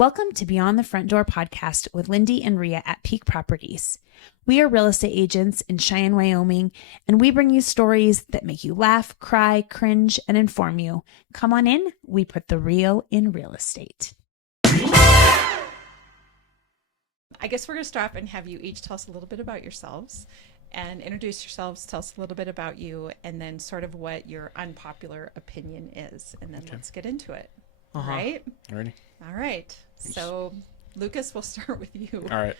Welcome to Beyond the Front Door podcast with Lindee and Rhea at Peak Properties. We are real estate agents in Cheyenne, Wyoming, and we bring you stories that make you laugh, cry, cringe, and inform you. Come on in. We put the real in real estate. I guess we're going to start and have you each tell us a little bit about yourselves and introduce yourselves, tell us a little bit about you, and then sort of what your unpopular opinion is. And then let's get into it. All right? Ready? All right. So, Lucas, we'll start with you. All right.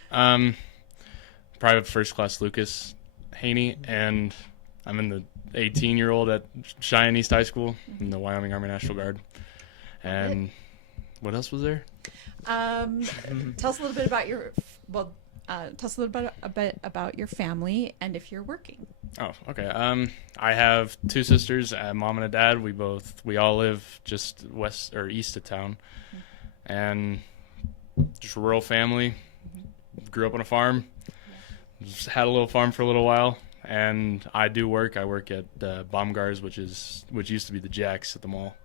Private first class Lucas Henny, and I'm in the 18-year-old at Cheyenne East High School in the Wyoming Army National Guard. And what else was there? Tell us a little bit about tell us a little bit about your family and if you're working. Oh, okay. I have two sisters, a mom and a dad. We all live just west or east of town, and just a rural family. Grew up on a farm. Just had a little farm for a little while, and I do work. I work at Baumgart's, which used to be the Jack's at the mall.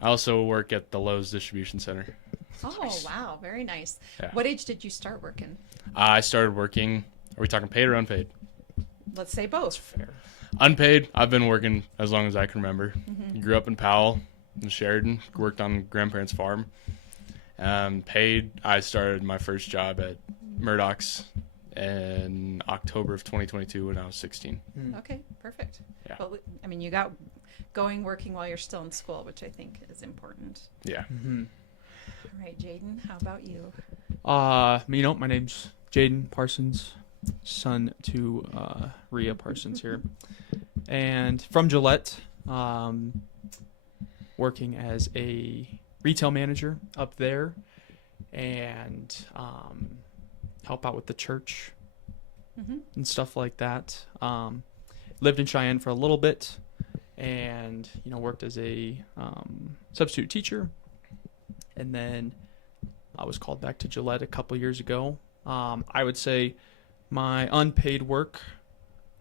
I also work at the Lowe's distribution center. Oh, wow. Very nice. Yeah. What age did you start working? I started working. Are we talking paid or unpaid? Let's say both. Fair. Unpaid. I've been working as long as I can remember. Grew up in Powell, in Sheridan. Worked on grandparents' farm. Paid. I started my first job at Murdoch's in October of 2022 when I was 16. Okay, perfect. Yeah. Well, I mean, you got working while you're still in school, which I think is important. Yeah. All right, Jaden, how about you? My name's Jayden Parsons, son to Rhea Parsons here, and from Gillette, working as a retail manager up there, and help out with the church and stuff like that. Lived in Cheyenne for a little bit, and worked as a substitute teacher, and then I was called back to Gillette a couple years ago. I would say my unpaid work,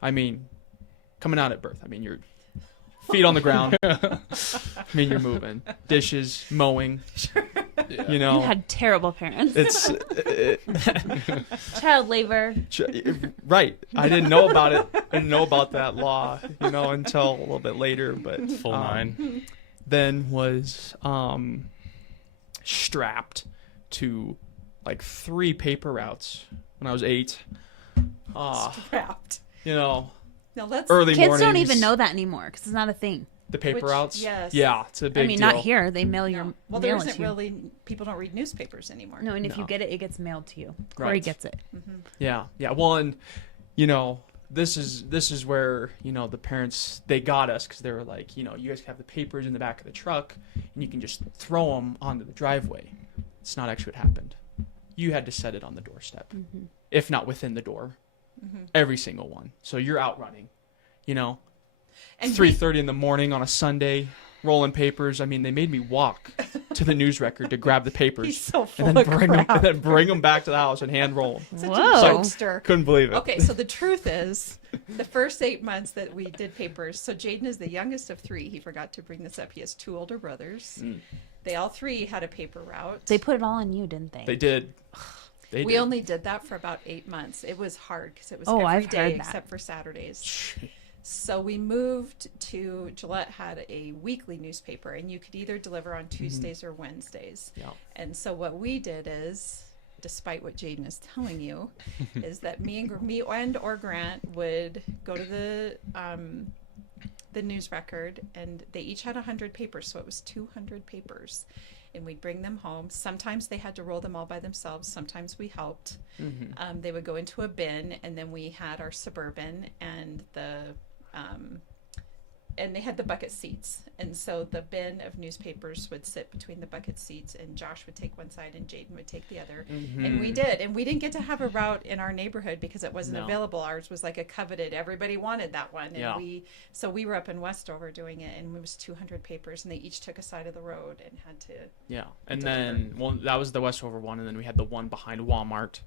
coming out at birth, you're feet on the ground. You're moving. Dishes, mowing. Yeah. You had terrible parents. It's Child labor. right. I didn't know about it. I didn't know about that law, until a little bit later. But Full 9. then was strapped to like 3 paper routes when I was 8. Strapped. Now let's. early Kids mornings. don't even know that anymore because it's not a thing. The paper Which- routes. yes. Yeah, it's a big deal. Not here. They mail your Well, there mail it isn't to you. really. People don't read newspapers anymore. No, and if you No. get it, it gets mailed to you. Corey Right. gets it. Yeah. Well, and this is where the parents, they got us because they were like, you guys have the papers in the back of the truck and you can just throw them onto the driveway. It's not actually what happened. You had to set it on the doorstep, if not within the door. Every single one. So you're out running, And 3:30 in the morning on a Sunday, rolling papers. They made me walk to the news record to grab the papers. He's so full and then of crap. and then bring them back to the house and hand roll them. Such Whoa. a jokester. Couldn't believe it. Okay, so the truth is, the first 8 months that we did papers, so Jaden is the youngest of 3. He forgot to bring this up. He has 2 older brothers. They all 3 had a paper route. They put it all on you, didn't they? They did. We only did that for about 8 months. It was hard because it was Oh, every I've day heard that. except for Saturdays. So we moved to Gillette had a weekly newspaper, and you could either deliver on Tuesdays or Wednesdays. Yeah. And so what we did is, despite what Jaden is telling you, is that me and Grant would go to the news record, and they each had 100 papers, so it was 200 papers. And we'd bring them home. Sometimes they had to roll them all by themselves. Sometimes we helped. They would go into a bin, and then we had our Suburban and and they had the bucket seats. And so the bin of newspapers would sit between the bucket seats, and Josh would take one side and Jaden would take the other. And we did. And we didn't get to have a route in our neighborhood because it wasn't available. Ours was like a coveted. Everybody wanted that one. And so we were up in Westover doing it, and it was 200 papers, and they each took a side of the road and had to. Yeah. And then, that was the Westover one, and then we had the one behind Walmart.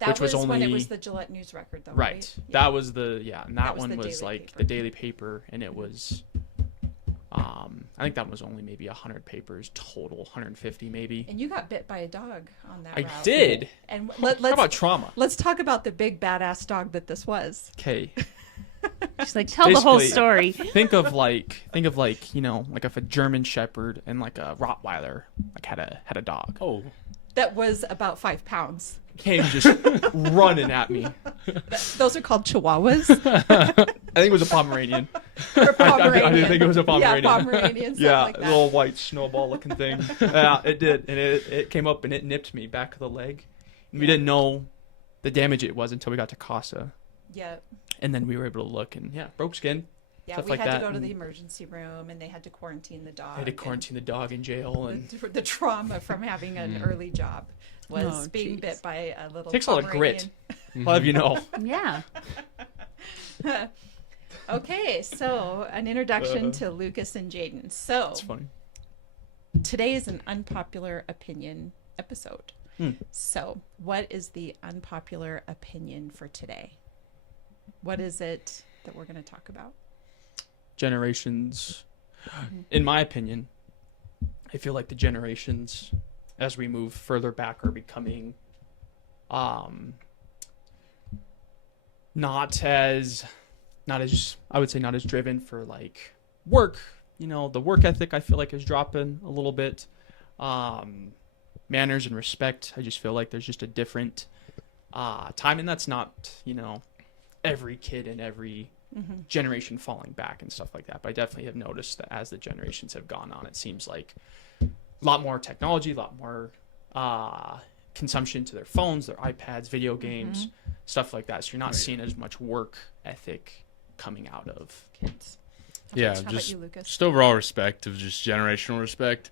That which was when only it was the Gillette News Record, though, right. Yeah. That was and that was one the was daily like paper. the daily paper, and it was I think that was only maybe 100 papers total, 150 maybe. And you got bit by a dog on that I route. did. And How about trauma? let's talk about the big badass dog that this was. Okay. She's like, tell the whole Basically, story. Think of like like if a German Shepherd and like a Rottweiler like had a dog. Oh, That was about 5 pounds. Came just running at me. Those are called Chihuahuas. I think it was a Pomeranian. Or Pomeranian. I didn't think it was a Pomeranian. Yeah, Pomeranian. Something Yeah, like that. little white snowball looking thing. Yeah, it did, and it came up and it nipped me back of the leg. And we didn't know the damage it was until we got to Casa, Yeah. and then we were able to look and broke skin. Yeah, Stuff we like had that, to go to and- the emergency room, and they had to quarantine the dog. I had to quarantine the dog in jail, and The trauma from having an early job was Oh, being jeez. bit by a little takes a lot of grit. Pomeranian. I'll have you know. Yeah. Okay, so an introduction to Lucas and Jayden. So It's funny. today is an unpopular opinion episode. Hmm. So what is the unpopular opinion for today? What is it that we're going to talk about? Generations, in my opinion, I feel like the generations, as we move further back, are becoming, not as I would say not as driven for like work. You know, the work ethic I feel like is dropping a little bit. Manners and respect, I just feel like there's just a different time, and that's not every kid and every generation falling back and stuff like that. But I definitely have noticed that as the generations have gone on, it seems like a lot more technology, a lot more consumption to their phones, their iPads, video games, stuff like that. So you're not seeing as much work ethic coming out of Kids. yeah, How about just you, Lucas? just overall respect of just generational respect.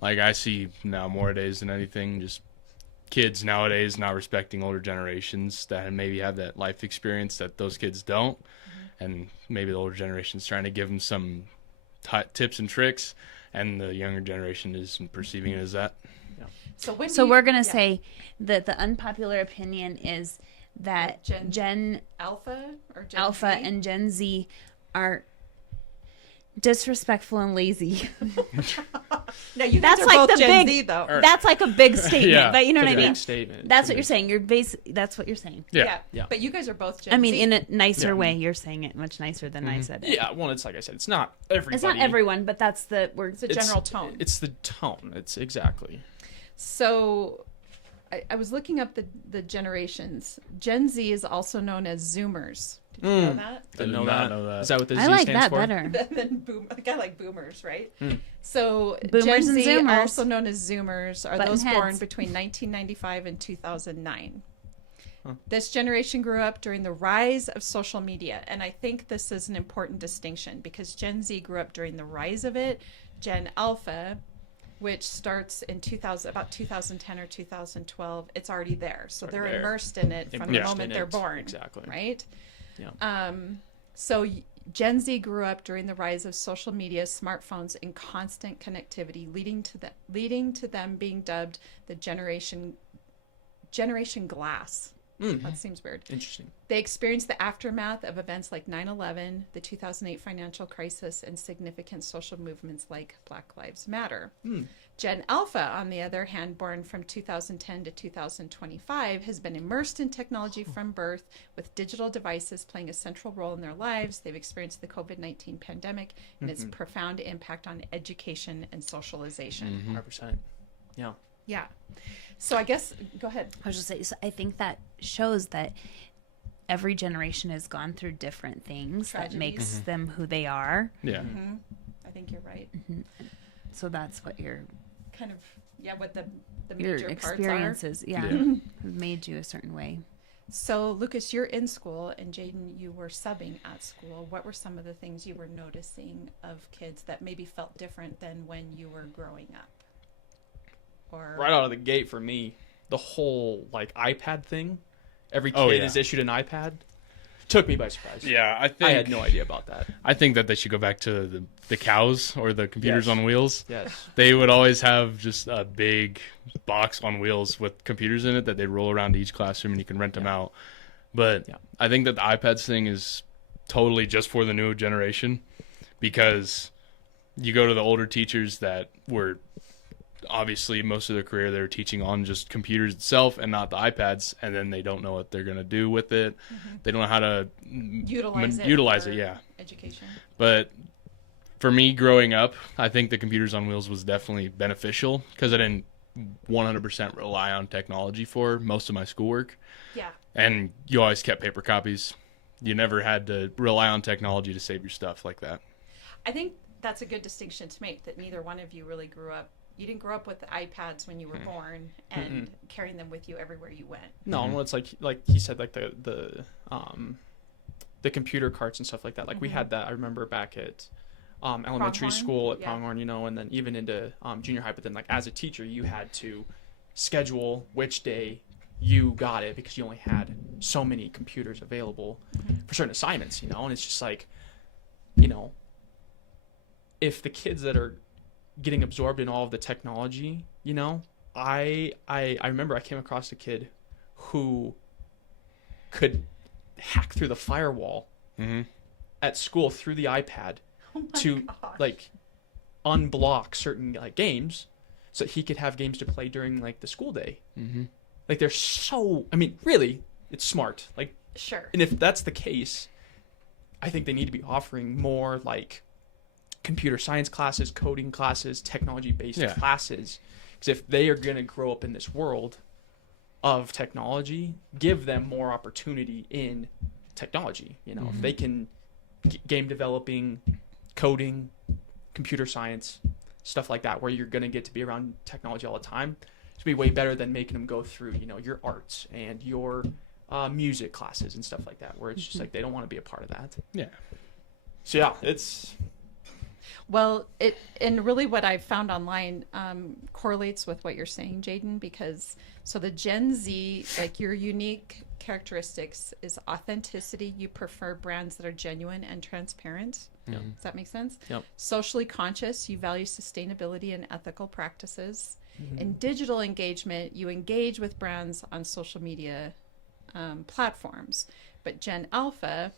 Like I see now more days than anything, just kids nowadays not respecting older generations that maybe have that life experience that those kids don't, and maybe the older generation's trying to give them some tips and tricks, and the younger generation is perceiving it as that. So We're going to say that the unpopular opinion is that Gen Alpha or Gen Alpha Z? and Gen Z are disrespectful and lazy. No, you That's guys are like both the Gen big- Z though. That's like a big statement, Yeah, but you know what I Big mean? statement. That's what you're saying. That's what you're saying. Yeah. Yeah. But you guys are both Gen I mean, Z. in a nicer Yeah. way. You're saying it much nicer than I said it. Yeah, well, it's like I said, it's not everybody. It's not everyone, but that's the word. It's a general tone. It's the tone. It's exactly. So I was looking up the generations. Gen Z is also known as Zoomers. Did you know that? Didn't did know not that. know that. Is that what the I Z like stands that for? better. Then boom, I got like boomers, right? Hmm. So Boomers Gen and Z, Zoomers. also known as Zoomers, are Button those born heads. between 1995 and 2009. Huh. This generation grew up during the rise of social media, and I think this is an important distinction because Gen Z grew up during the rise of it. Gen Alpha, which starts in about 2010 or 2012, it's already there. So Already they're there. immersed in it from the Immersed moment in they're it. born. Exactly. Right? Yeah. So Gen Z grew up during the rise of social media, smartphones, and constant connectivity, leading to them being dubbed the Generation Glass. That seems weird. Interesting. They experienced the aftermath of events like 9/11, the 2008 financial crisis, and significant social movements like Black Lives Matter. Gen Alpha, on the other hand, born from 2010 to 2025, has been immersed in technology from birth, with digital devices playing a central role in their lives. They've experienced the COVID-19 pandemic and its profound impact on education and socialization. 100%. Yeah. Yeah. So I guess, go ahead. I was just saying, so I think that shows that every generation has gone through different things that makes them who they are. Yeah. I think you're right. So that's what your Kind of, yeah, what the your major parts are. experiences, yeah, Yeah. have made you a certain way. So, Lucas, you're in school, and Jayden, you were subbing at school. What were some of the things you were noticing of kids that maybe felt different than when you were growing up? Or Right out of the gate for me, the whole like iPad thing. Every kid Oh, yeah. is issued an iPad. Took me by surprise. Yeah, I think I had no idea about that. I think that they should go back to the cows or the computers Yes. on wheels. Yes. They would always have just a big box on wheels with computers in it that they'd roll around to each classroom and you can rent them out. But Yeah. I think that the iPads thing is totally just for the new generation because you go to the older teachers that were obviously most of their career they're teaching on just computers itself and not the iPads, and then they don't know what they're going to do with it. They don't know how to utilize it, yeah. Education. But for me growing up, I think the computers on wheels was definitely beneficial because I didn't 100% rely on technology for most of my schoolwork. Yeah. And you always kept paper copies. You never had to rely on technology to save your stuff like that. I think that's a good distinction to make, that neither one of you really grew up. You didn't grow up with the iPads when you were born and carrying them with you everywhere you went. No, well, it's like he said, like the computer carts and stuff like that. Like we had that. I remember back at elementary Pronghorn? school at Yeah. Pronghorn, you know, and then even into junior high. But then, like as a teacher, you had to schedule which day you got it because you only had so many computers available for certain assignments, you know. And it's just like, you know, if the kids that are getting absorbed in all of the technology, you know, I remember I came across a kid who could hack through the firewall at school through the iPad to like unblock certain like games so that he could have games to play during like the school day. Like they're so, I mean, really, it's smart. Like, Sure. and if that's the case, I think they need to be offering more like computer science classes, coding classes, technology-based classes. Because if they are going to grow up in this world of technology, give them more opportunity in technology. You know, if they can game developing, coding, computer science, stuff like that, where you're going to get to be around technology all the time, it's going to be way better than making them go through, you know, your arts and your music classes and stuff like that, where it's just like they don't want to be a part of that. Yeah. So yeah, it's... Well, and really what I've found online correlates with what you're saying, Jayden, because so the Gen Z, like your unique characteristics is authenticity. You prefer brands that are genuine and transparent. Yep. Does that make sense? Yep. Socially conscious, you value sustainability and ethical practices. In digital engagement, you engage with brands on social media platforms. But Gen Alpha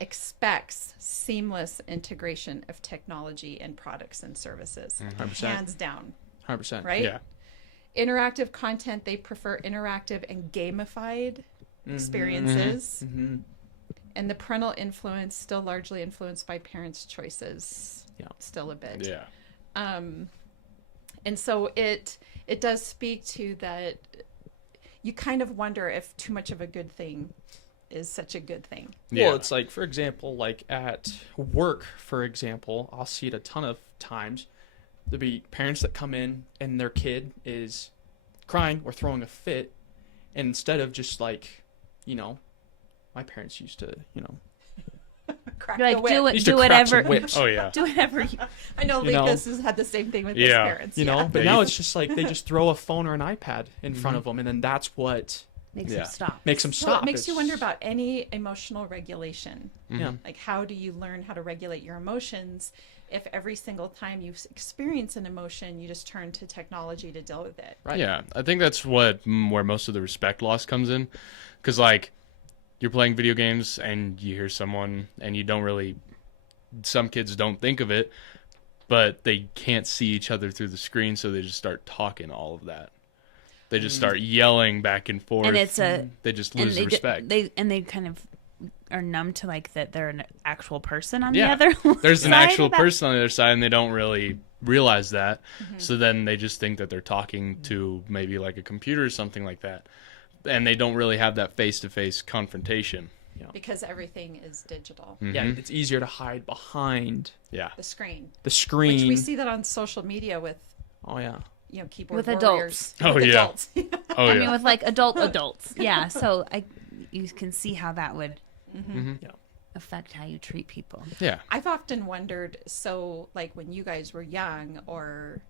expects seamless integration of technology and products and services. 100%. Hands down. 100%. Right? Yeah. Interactive content, they prefer interactive and gamified experiences. And the parental influence, still largely influenced by parents' choices. Yeah. Still a bit. Yeah. And so it does speak to that. You kind of wonder if too much of a good thing is such a good thing. Yeah. Well, it's like, for example, like at work, for example, I'll see it a ton of times. There'll be parents that come in and their kid is crying or throwing a fit. And instead of just like, you know, my parents used to, you know, Crack You're the like, whip. do it, used to do crack whatever, some whips. Oh yeah. do whatever. I know you know? Lucas has had the same thing with his Yeah. parents. You know, yeah. but Yeah, now you- it's just like they just throw a phone or an iPad in front of them, and then that's what Makes Yeah. them stop. makes them Well, stop. it makes you It's- wonder about any emotional regulation. Yeah. Like, how do you learn how to regulate your emotions if every single time you experience an emotion, you just turn to technology to deal with it? Right. Yeah, I think that's where most of the respect loss comes in, because like you're playing video games and you hear someone and you don't really, some kids don't think of it, but they can't see each other through the screen, so they just start talking all of that. They just start yelling back and forth. And it's a, They just and lose they, the respect. they kind of are numb to like that they're an actual person on Yeah. the other There's an side actual of that. person on the other side, and they don't really realize that. So then they just think that they're talking to maybe like a computer or something like that. And they don't really have that face-to-face confrontation. Because everything is digital. Yeah, it's easier to hide behind Yeah. The screen. the screen. Which we see that on social media with, Oh yeah. you know, keyboard With warriors. adults. Oh, With yeah. adults. Oh, I yeah. mean, with like adults. Yeah. So you can see how that would Yeah. affect how you treat people. Yeah. I've often wondered, so like when you guys were young, or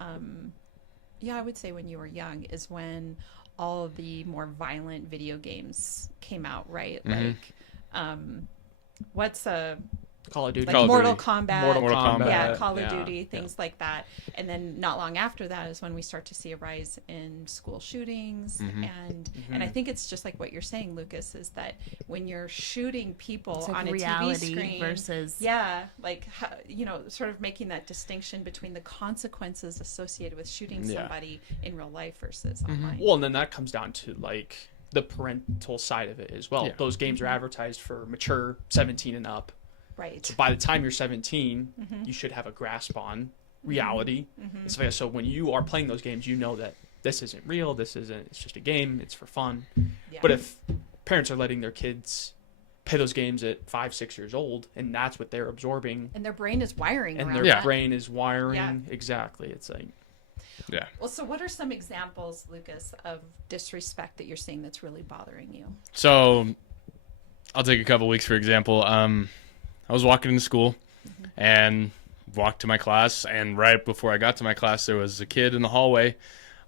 I would say when you were young is when all of the more violent video games came out, right? Like what's a Call of Duty. like Call of Mortal Duty. Kombat. Mortal Kombat. Yeah, Call of Yeah. Duty, things like that. And then not long after that is when we start to see a rise in school shootings. And I think it's just like what you're saying, Lucas, is that when you're shooting people It's like on a reality TV screen versus sort of making that distinction between the consequences associated with shooting Yeah. somebody in real life versus online. Well, and then that comes down to like the parental side of it as well. Yeah. Those games are advertised for mature 17 and up. Right. So by the time you're 17, you should have a grasp on reality. And stuff like that. So when you are playing those games, you know that this isn't real. It's just a game. It's for fun. Yeah. But if parents are letting their kids play those games at 5, 6 years old, and that's what they're absorbing, and their brain is wiring and around their that. brain is wiring, Yeah. exactly. It's like, Yeah. Well, so what are some examples, Lucas, of disrespect that you're seeing that's really bothering you? So I'll take a couple weeks for example. I was walking into school and walked to my class, and right before I got to my class, there was a kid in the hallway,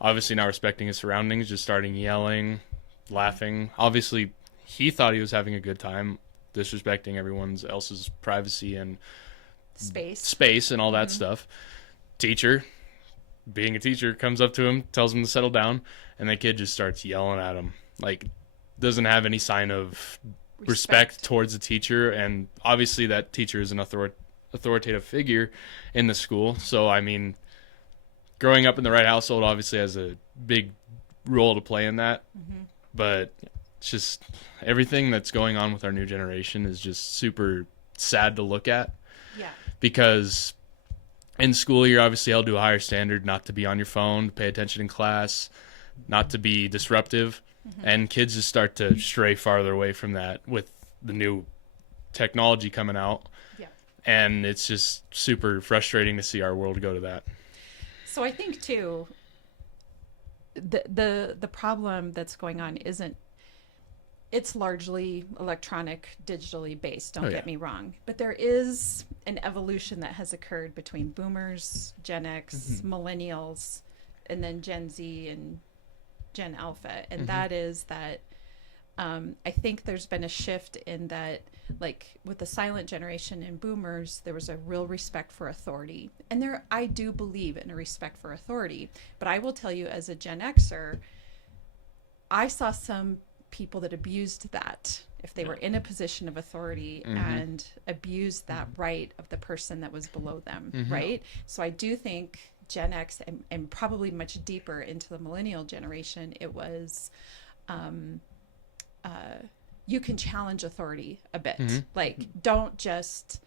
obviously not respecting his surroundings, just starting yelling, laughing. Obviously, he thought he was having a good time, disrespecting everyone else's privacy and Space. and all that stuff. Teacher, being a teacher, comes up to him, tells him to settle down, and the kid just starts yelling at him. Like, doesn't have any sign of respect towards the teacher, and obviously that teacher is an authoritative figure in the school. So, I mean, growing up in the right household obviously has a big role to play in that. But it's just everything that's going on with our new generation is just super sad to look at. Yeah. Because in school, you're obviously held to a higher standard, not to be on your phone, to pay attention in class, not to be disruptive. And kids just start to stray farther away from that with the new technology coming out. Yeah. And it's just super frustrating to see our world go to that. So I think too, the problem that's going on it's largely electronic, digitally based. Don't get me wrong, but there is an evolution that has occurred between boomers, Gen X, millennials, and then Gen Z and Gen Alpha, and that is that I think there's been a shift in that, like with the silent generation and boomers, there was a real respect for authority, and I do believe in a respect for authority. But I will tell you, as a Gen Xer, I saw some people that abused that if they were in a position of authority and abused that right of the person that was below them, right? So I do think Gen X and probably much deeper into the millennial generation, it was you can challenge authority a bit. Like, don't just,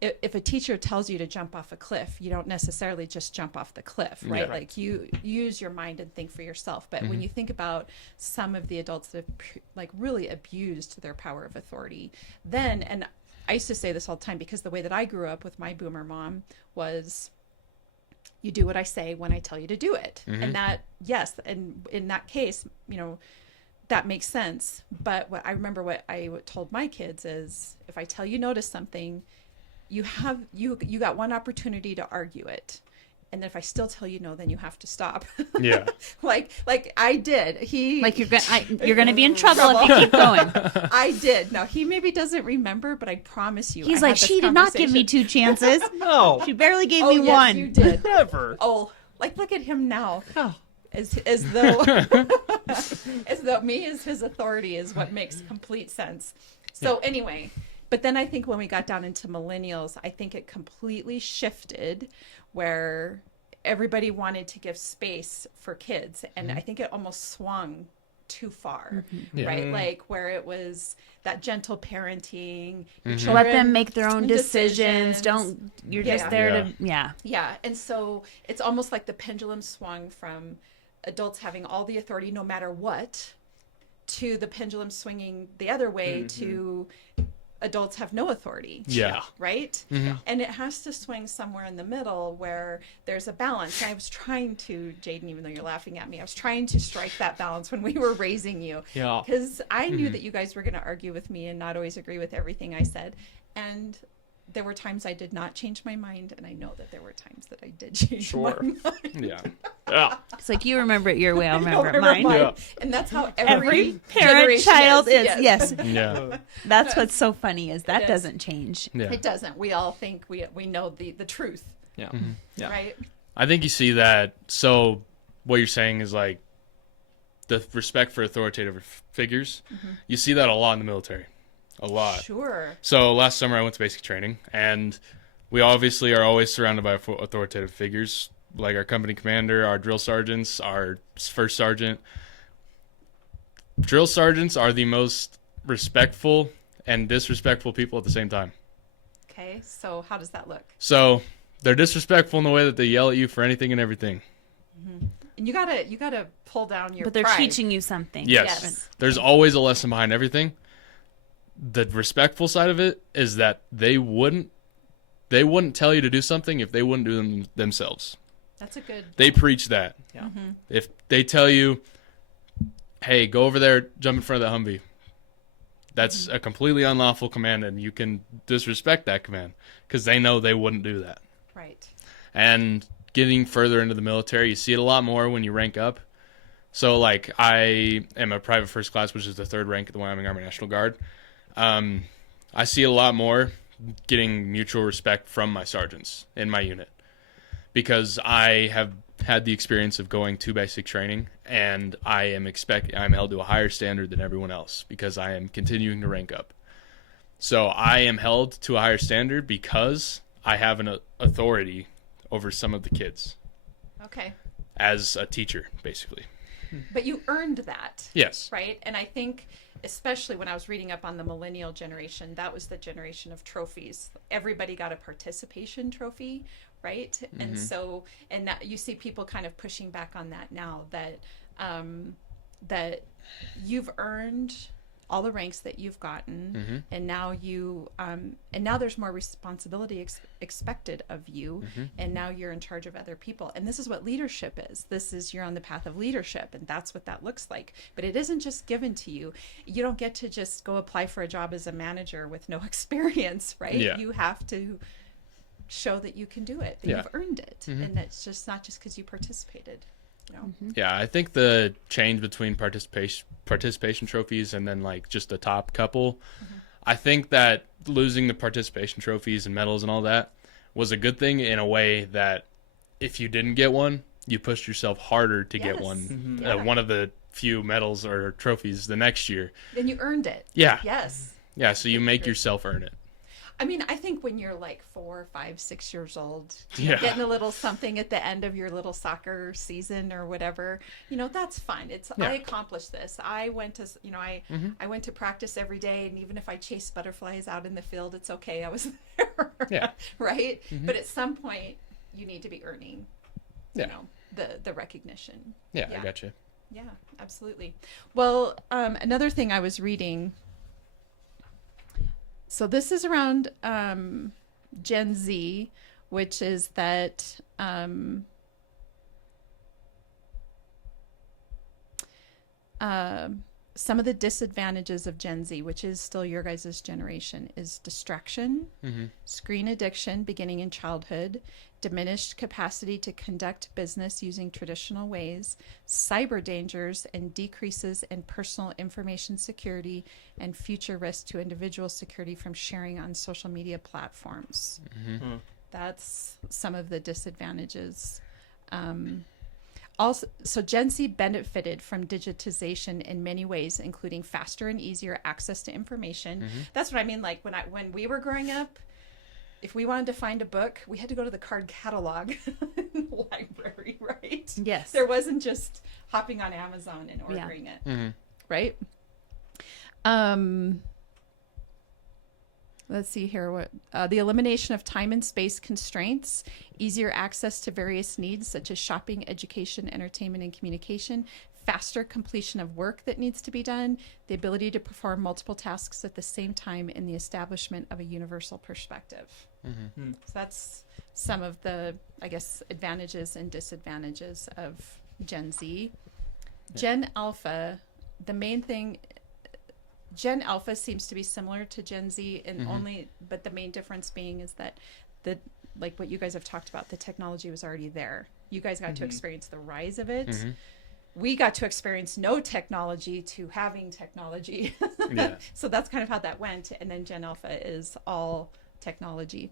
if a teacher tells you to jump off a cliff, you don't necessarily just jump off the cliff, right? Yeah. Like, you use your mind and think for yourself. But when you think about some of the adults that have like really abused their power of authority, then, and I used to say this all the time, because the way that I grew up with my boomer mom was, you do what I say when I tell you to do it. And that, yes, and in that case, that makes sense. But what I told my kids is, if I tell you no to something, you got one opportunity to argue it, and then if I still tell you no, then you have to stop. Yeah. like I did. You're gonna be in trouble if you keep going. I did. Now, he maybe doesn't remember, but I promise you, He's I like, had this she did not give me conversation. 2 chances. no, She barely gave Oh, me yes, 1. you did. never. Oh, like, look at him now. Oh. As though as though me as his authority is what makes complete sense. So anyway, but then I think when we got down into millennials, I think it completely shifted, where everybody wanted to give space for kids, and I think it almost swung too far, right? Like, where it was that gentle parenting, your Let children them make their own decisions. decisions. You're just there to, Yeah, and so it's almost like the pendulum swung from adults having all the authority no matter what, to the pendulum swinging the other way to adults have no authority. Yeah. Right? And it has to swing somewhere in the middle where there's a balance. I was trying to, Jayden, even though you're laughing at me, I was trying to strike that balance when we were raising you. Yeah. Because I knew that you guys were going to argue with me and not always agree with everything I said. And there were times I did not change my mind, and I know that there were times that I did change my Sure. mind. Yeah. Yeah. It's like, you remember it your way, I'll I remember it remember mine. Yeah. And that's how Every every parent, generation child is. Yes. Yes. Yeah. That's what's so funny is that It is. doesn't change. Yeah. It doesn't. We all think we know the truth, Yeah. Mhm. Yeah. right? I think you see that. So what you're saying is like the respect for authoritative figures. You see that a lot in the military. A lot. Sure. So last summer I went to basic training, and we obviously are always surrounded by authoritative figures, like our company commander, our drill sergeants, our first sergeant. Drill sergeants are the most respectful and disrespectful people at the same time. Okay. So how does that look? So they're disrespectful in the way that they yell at you for anything and everything. And you gotta pull down your. But they're pride. teaching you something. Yes. Yes. There's always a lesson behind everything. The respectful side of it is that they wouldn't tell you to do something if they wouldn't do them themselves. That's a good. They preach that. Yeah. If they tell you, hey, go over there, jump in front of that Humvee, that's a completely unlawful command, and you can disrespect that command because they know they wouldn't do that. Right. And getting further into the military, you see it a lot more when you rank up. So, like, I am a private first class, which is the third rank of the Wyoming Army National Guard. I see a lot more getting mutual respect from my sergeants in my unit because I have had the experience of going to basic training, and I'm held to a higher standard than everyone else because I am continuing to rank up. So I am held to a higher standard because I have an authority over some of the kids Okay. as a teacher, basically. But you earned that. Yes. Right. And I think, especially when I was reading up on the millennial generation, that was the generation of trophies. Everybody got a participation trophy, right? And so, and that you see people kind of pushing back on that now, that that you've earned all the ranks that you've gotten, and now and now there's more responsibility expected of you, and now you're in charge of other people. And this is what leadership is. You're on the path of leadership, and that's what that looks like. But it isn't just given to you. You don't get to just go apply for a job as a manager with no experience, right? Yeah. You have to show that you can do it, that Yeah. you've earned it, and that's just not just because you participated. You know? Yeah, I think the change between participation trophies and then like just the top couple, I think that losing the participation trophies and medals and all that was a good thing in a way that if you didn't get one, you pushed yourself harder to get Yes. one, Yeah. one of the few medals or trophies the next year. Then you earned it. Yeah. Yes. Yeah, so you make yourself earn it. I mean, I think when you're like 4, 5, 6 years old, Yeah. getting a little something at the end of your little soccer season or whatever, that's fun. It's Yeah. I accomplished this. I went to I went to practice every day, and even if I chased butterflies out in the field, it's okay. I was there. Yeah. Right. But at some point, you need to be earning, Yeah. the recognition. Yeah, I got you. Yeah, absolutely. Well, another thing I was reading. So this is around Gen Z, which is that some of the disadvantages of Gen Z, which is still your guys' generation, is distraction, screen addiction beginning in childhood, diminished capacity to conduct business using traditional ways, cyber dangers, and decreases in personal information security and future risk to individual security from sharing on social media platforms. That's some of the disadvantages. Also, so Gen Z benefited from digitization in many ways, including faster and easier access to information. That's what I mean. Like when we were growing up, if we wanted to find a book, we had to go to the card catalog in the library, right? Yes. There wasn't just hopping on Amazon and ordering it, right? Let's see here. What the elimination of time and space constraints, easier access to various needs such as shopping, education, entertainment, and communication, faster completion of work that needs to be done, the ability to perform multiple tasks at the same time, and the establishment of a universal perspective. So that's some of the, I guess, advantages and disadvantages of Gen Z. Gen Alpha, the main thing Gen Alpha seems to be similar to Gen Z, and but the main difference being is that like what you guys have talked about, the technology was already there. You guys got to experience the rise of it. We got to experience no technology to having technology. Yeah. So that's kind of how that went. And then Gen Alpha is all technology.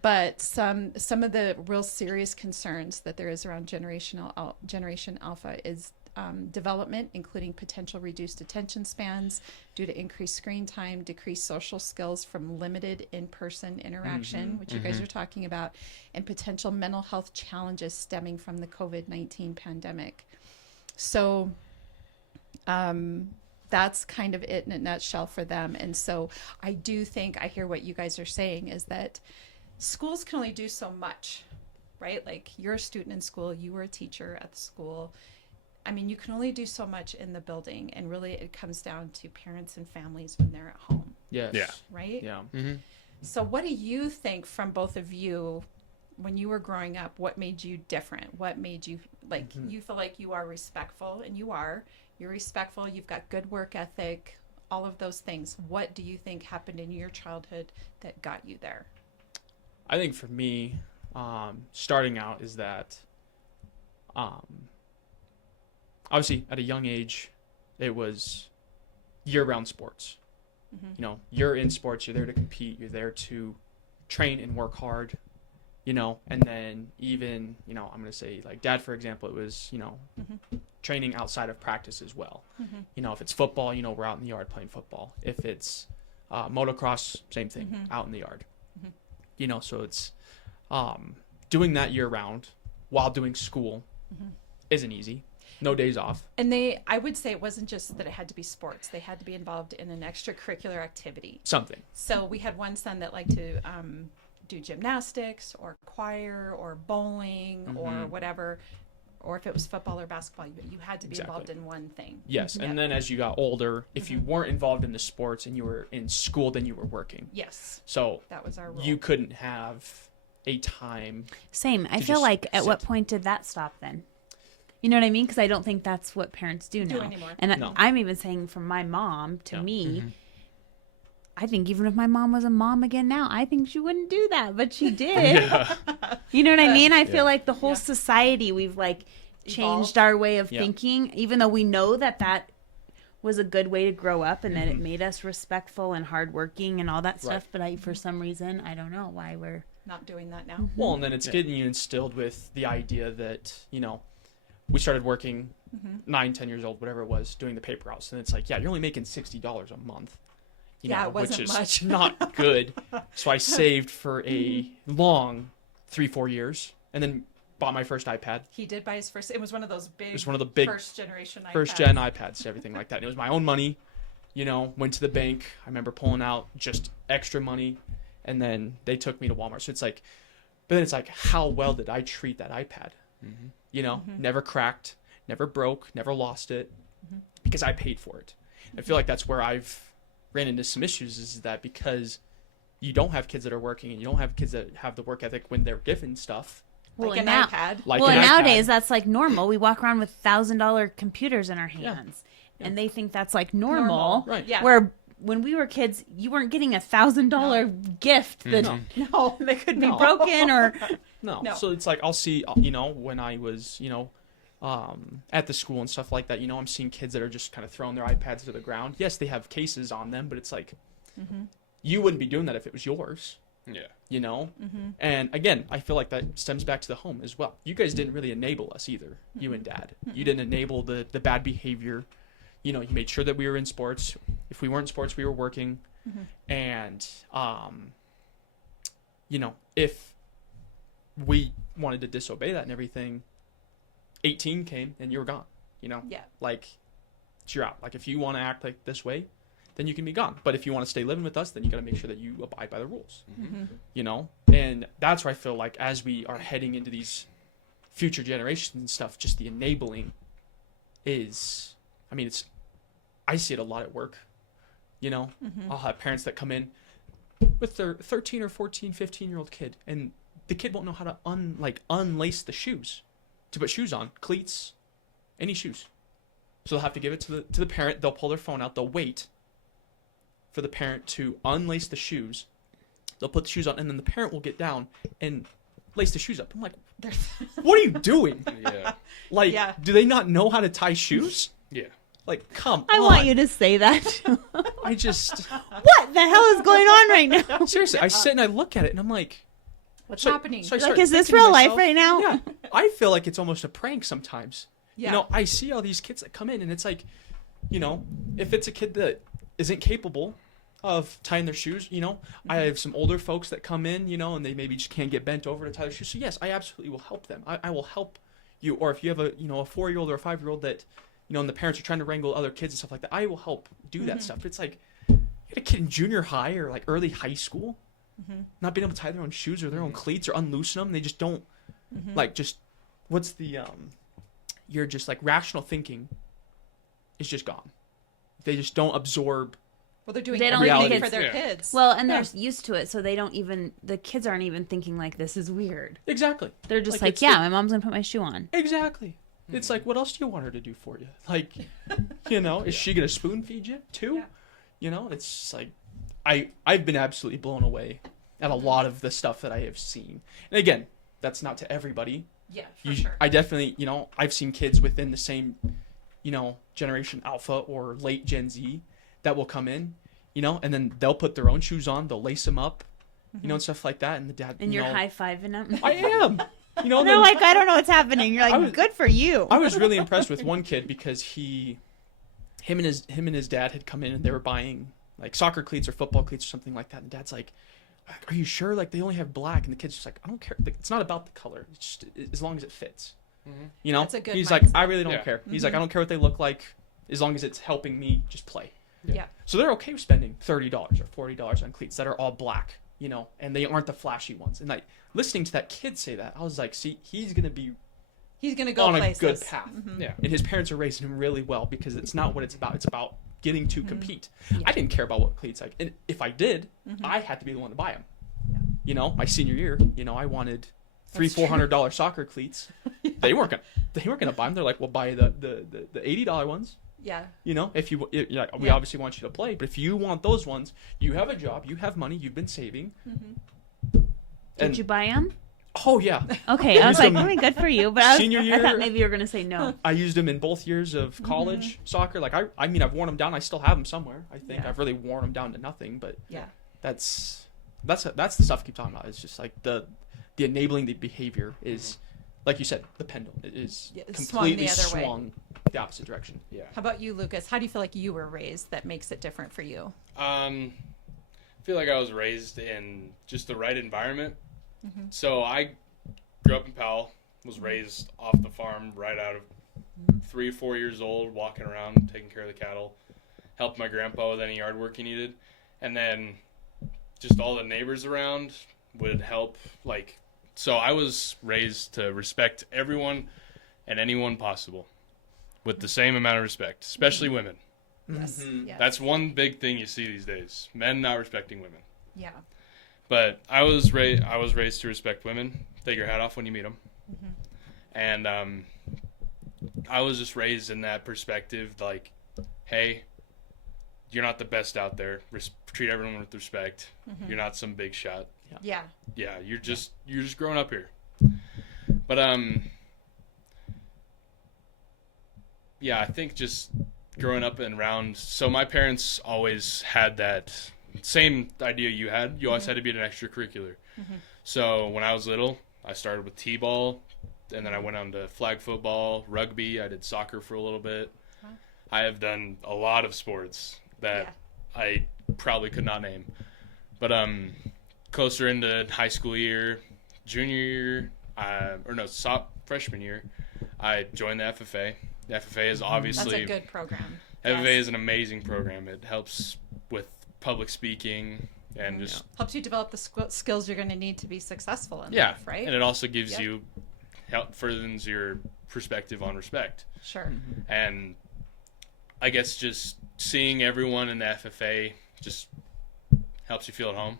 But some of the real serious concerns that there is around Generation Alpha is development, including potential reduced attention spans due to increased screen time, decreased social skills from limited in-person interaction, which you guys are talking about, and potential mental health challenges stemming from the COVID-19 pandemic. So that's kind of it in a nutshell for them. And so I do think I hear what you guys are saying is that schools can only do so much, right? Like, you're a student in school, you were a teacher at the school. I mean, you can only do so much in the building, and really it comes down to parents and families when they're at home. Yes. Yeah. Right? Yeah. So what do you think from both of you when you were growing up? What made you different? What made you, like, you feel like you are respectful, and you're respectful, you've got good work ethic, all of those things. What do you think happened in your childhood that got you there? I think for me, starting out is that obviously at a young age, it was year-round sports. You know, you're in sports, you're there to compete, you're there to train and work hard, you know, and then even, you know, I'm going to say, like, Dad, for example, it was, you know, training outside of practice as well. You know, if it's football, you know, we're out in the yard playing football. If it's motocross, same thing, out in the yard. You know, so it's doing that year-round while doing school isn't easy. No days off. And I would say it wasn't just that it had to be sports. They had to be involved in an extracurricular activity. Something. So we had one son that liked to do gymnastics or choir or bowling or whatever. Or if it was football or basketball, you had to be involved in one thing. Yes. And then as you got older, if you weren't involved in the sports and you were in school, then you were working. Yes. So that was our rule. You couldn't have a time. Same. I feel like at what point did that stop then? You know what I mean? Because I don't think that's what parents do now. Anymore. And I'm even saying from my mom to me, I think even if my mom was a mom again now, I think she wouldn't do that, but she did. You know what I mean? I feel like the whole society, we've like changed our way of thinking, even though we know that that was a good way to grow up and that it made us respectful and hardworking and all that stuff. But for some reason, I don't know why we're not doing that now. Well, and then it's getting you instilled with the idea that, you know, we started working 9, 10 years old, whatever it was, doing the paper routes. And it's like, yeah, you're only making $60 a month. You know, it wasn't which is much. not good. So I saved for a long 3-4 years and then bought my first iPad. He did buy his first. It was one of those big. It was one of the big first gen iPads, everything like that. And it was my own money. You know, went to the bank. I remember pulling out just extra money, and then they took me to Walmart. So it's like, but then it's like, how well did I treat that iPad? You know, never cracked, never broke, never lost it, because I paid for it. I feel like that's where I've ran into some issues, is that because you don't have kids that are working and you don't have kids that have the work ethic when they're given stuff. Well, like an iPad. Nowadays that's like normal. We walk around with $1,000 computers in our hands, and they think that's like normal. Right. Yeah. Where when we were kids, you weren't getting $1,000 gift that that could be broken or no. So it's like I'll see, you know, when I was, you know, at the school and stuff like that, you know, I'm seeing kids that are just kind of throwing their iPads to the ground. Yes, they have cases on them, but it's like you wouldn't be doing that if it was yours. Yeah. You know? And again, I feel like that stems back to the home as well. You guys didn't really enable us either, you and Dad. You didn't enable the bad behavior. You know, you made sure that we were in sports. If we weren't in sports, we were working. And, you know, if we wanted to disobey that and everything, 18 came and you were gone, you know? Yeah. Like, you're out. Like, if you want to act like this way, then you can be gone. But if you want to stay living with us, then you got to make sure that you abide by the rules, you know? And that's where I feel like as we are heading into these future generations and stuff, just the enabling is, I mean, I see it a lot at work, you know? I'll have parents that come in with their 13 or 14, 15-year-old kid, and the kid won't know how to unlace the shoes, to put shoes on, cleats, any shoes. So they'll have to give it to the parent. They'll pull their phone out. They'll wait. for the parent to unlace the shoes. They'll put the shoes on, and then the parent will get down and lace the shoes up. I'm like, what are you doing? Yeah. Like, Yeah. do they not know how to tie shoes? Yeah. Like, come I on. want you to say that. I just, What the hell is going on right now? seriously, I sit and I look at it, and I'm like, What's so- happening? so I Like, start is this thinking to real life myself, right now? Yeah. I feel like it's almost a prank sometimes. Yeah. You know, I see all these kids that come in, and it's like, you know, if it's a kid that isn't capable of tying their shoes, you know, I have some older folks that come in, you know, and they maybe just can't get bent over to tie their shoes. So yes, I absolutely will help them. I will help you. Or if you have a 4-year-old or a 5-year-old that, you know, and the parents are trying to wrangle other kids and stuff like that, I will help do that stuff. But it's like, you had a kid in junior high or like early high school, not being able to tie their own shoes or their own cleats or unloosen them. They just don't, like, just, what's the, you're just like rational thinking is just gone. They just don't absorb. Well, they're doing They don't everything think for it's- their Yeah. kids. Well, and they're Yeah. used to it, so they don't even, the kids aren't even thinking like, this is weird. Exactly. They're just Like, like, it's yeah, the- my mom's going to put my shoe on. Exactly. It's like, what else do you want her to do for you? Like, you know, is she going to spoon feed you too? Yeah. You know, it's just like, I've been absolutely blown away at a lot of the stuff that I have seen. And again, that's not to everybody. yeah, for sure. I definitely, you know, I've seen kids within the same, you know, generation Alpha or late Gen Z that will come in, you know, and then they'll put their own shoes on, they'll lace them up, you know, and stuff like that. And the dad, And you you're know, high-fiving them. I am. You know, They're then like, I don't know what's happening. You're like, I was- good for you. I was really impressed with one kid because him and his dad had come in and they were buying like soccer cleats or football cleats or something like that. And dad's like, "Are you sure? Like they only have black?" And the kid's just like, "I don't care. Like, it's not about the color. It's just as long as it fits." You know, That's a good he's like, mindset. "I really don't Yeah. care." He's like, "I don't care what they look like, as long as it's helping me just play." Yeah. So they're okay with spending $30 or $40 on cleats that are all black, you know, and they aren't the flashy ones. And like listening to that kid say that, I was like, "See, he's gonna be He's going to go on places. a good path." Yeah. And his parents are raising him really well because it's not what it's about. It's about getting to compete. Yeah. I didn't care about what cleats like, and if I did, I had to be the one to buy them. You know, my senior year, you know, I wanted $300-400 soccer cleats. They weren't gonna buy them. They're like, "Well, buy the $80 ones." Yeah. You know, if you we Yeah. obviously want you to play, but if you want those ones, you have a job, you have money, you've been saving. Did you buy them? Oh yeah, Okay, I was like, Some- I mean, good for you. But I Senior I year- thought maybe you were going to say no. I used them in both years of college soccer. Like I mean, I've worn them down. I still have them somewhere. I think Yeah. I've really worn them down to nothing. But Yeah. that's the stuff I keep talking about. It's just like the enabling the behavior is, like you said, the pendulum. It is Yeah, it's swung the completely other way. swung the opposite direction. Yeah. How about you, Lucas? How do you feel like you were raised that makes it different for you? I feel like I was raised in just the right environment. So I grew up in Powell, was raised off the farm right out of 3 or 4 years old, walking around, taking care of the cattle, helped my grandpa with any yard work he needed. And then just all the neighbors around would help. Like, so I was raised to respect everyone and anyone possible with the same amount of respect, especially women. Yes. Mhm. Yes. That's one big thing you see these days, men not respecting women. Yeah. But I was raised to respect women. Take your hat off when you meet them. And I was just raised in that perspective, like, hey, you're not the best out there. Treat everyone with respect. You're not some big shot. Yeah. Yeah, you're just growing up here. But yeah, I think just growing up and around. So my parents always had that same idea you had. You always had to be an extracurricular. So when I was little, I started with t-ball, and then I went on to flag football, rugby. I did soccer for a little bit. I have done a lot of sports that I probably could not name. But closer into high school year, junior year, freshman year, I joined the FFA. The FFA is That's obviously a good program. FFA Yes. is an amazing program. It helps with public speaking and just Helps you develop the skills you're going to need to be successful in yeah, life, right? and it also gives Yep. you furthers your perspective on respect. Sure. And I guess just seeing everyone in the FFA just helps you feel at home.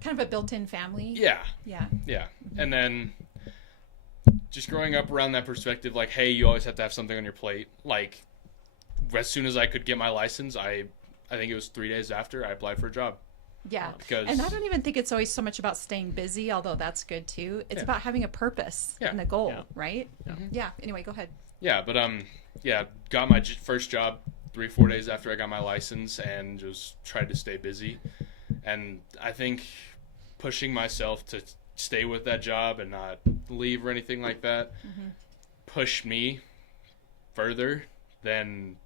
Kind of a built-in family. Yeah, Yeah. yeah. And then just growing up around that perspective, like, hey, you always have to have something on your plate. Like, as soon as I could get my license, I I think it was 3 days after I applied for a job. Yeah. Because And I don't even think it's always so much about staying busy, although that's good too. It's about having a purpose and a goal, right? Yeah. Anyway, go ahead. Yeah, but got my first job 3-4 days after I got my license, and just tried to stay busy. And I think pushing myself to stay with that job and not leave or anything like that pushed me further than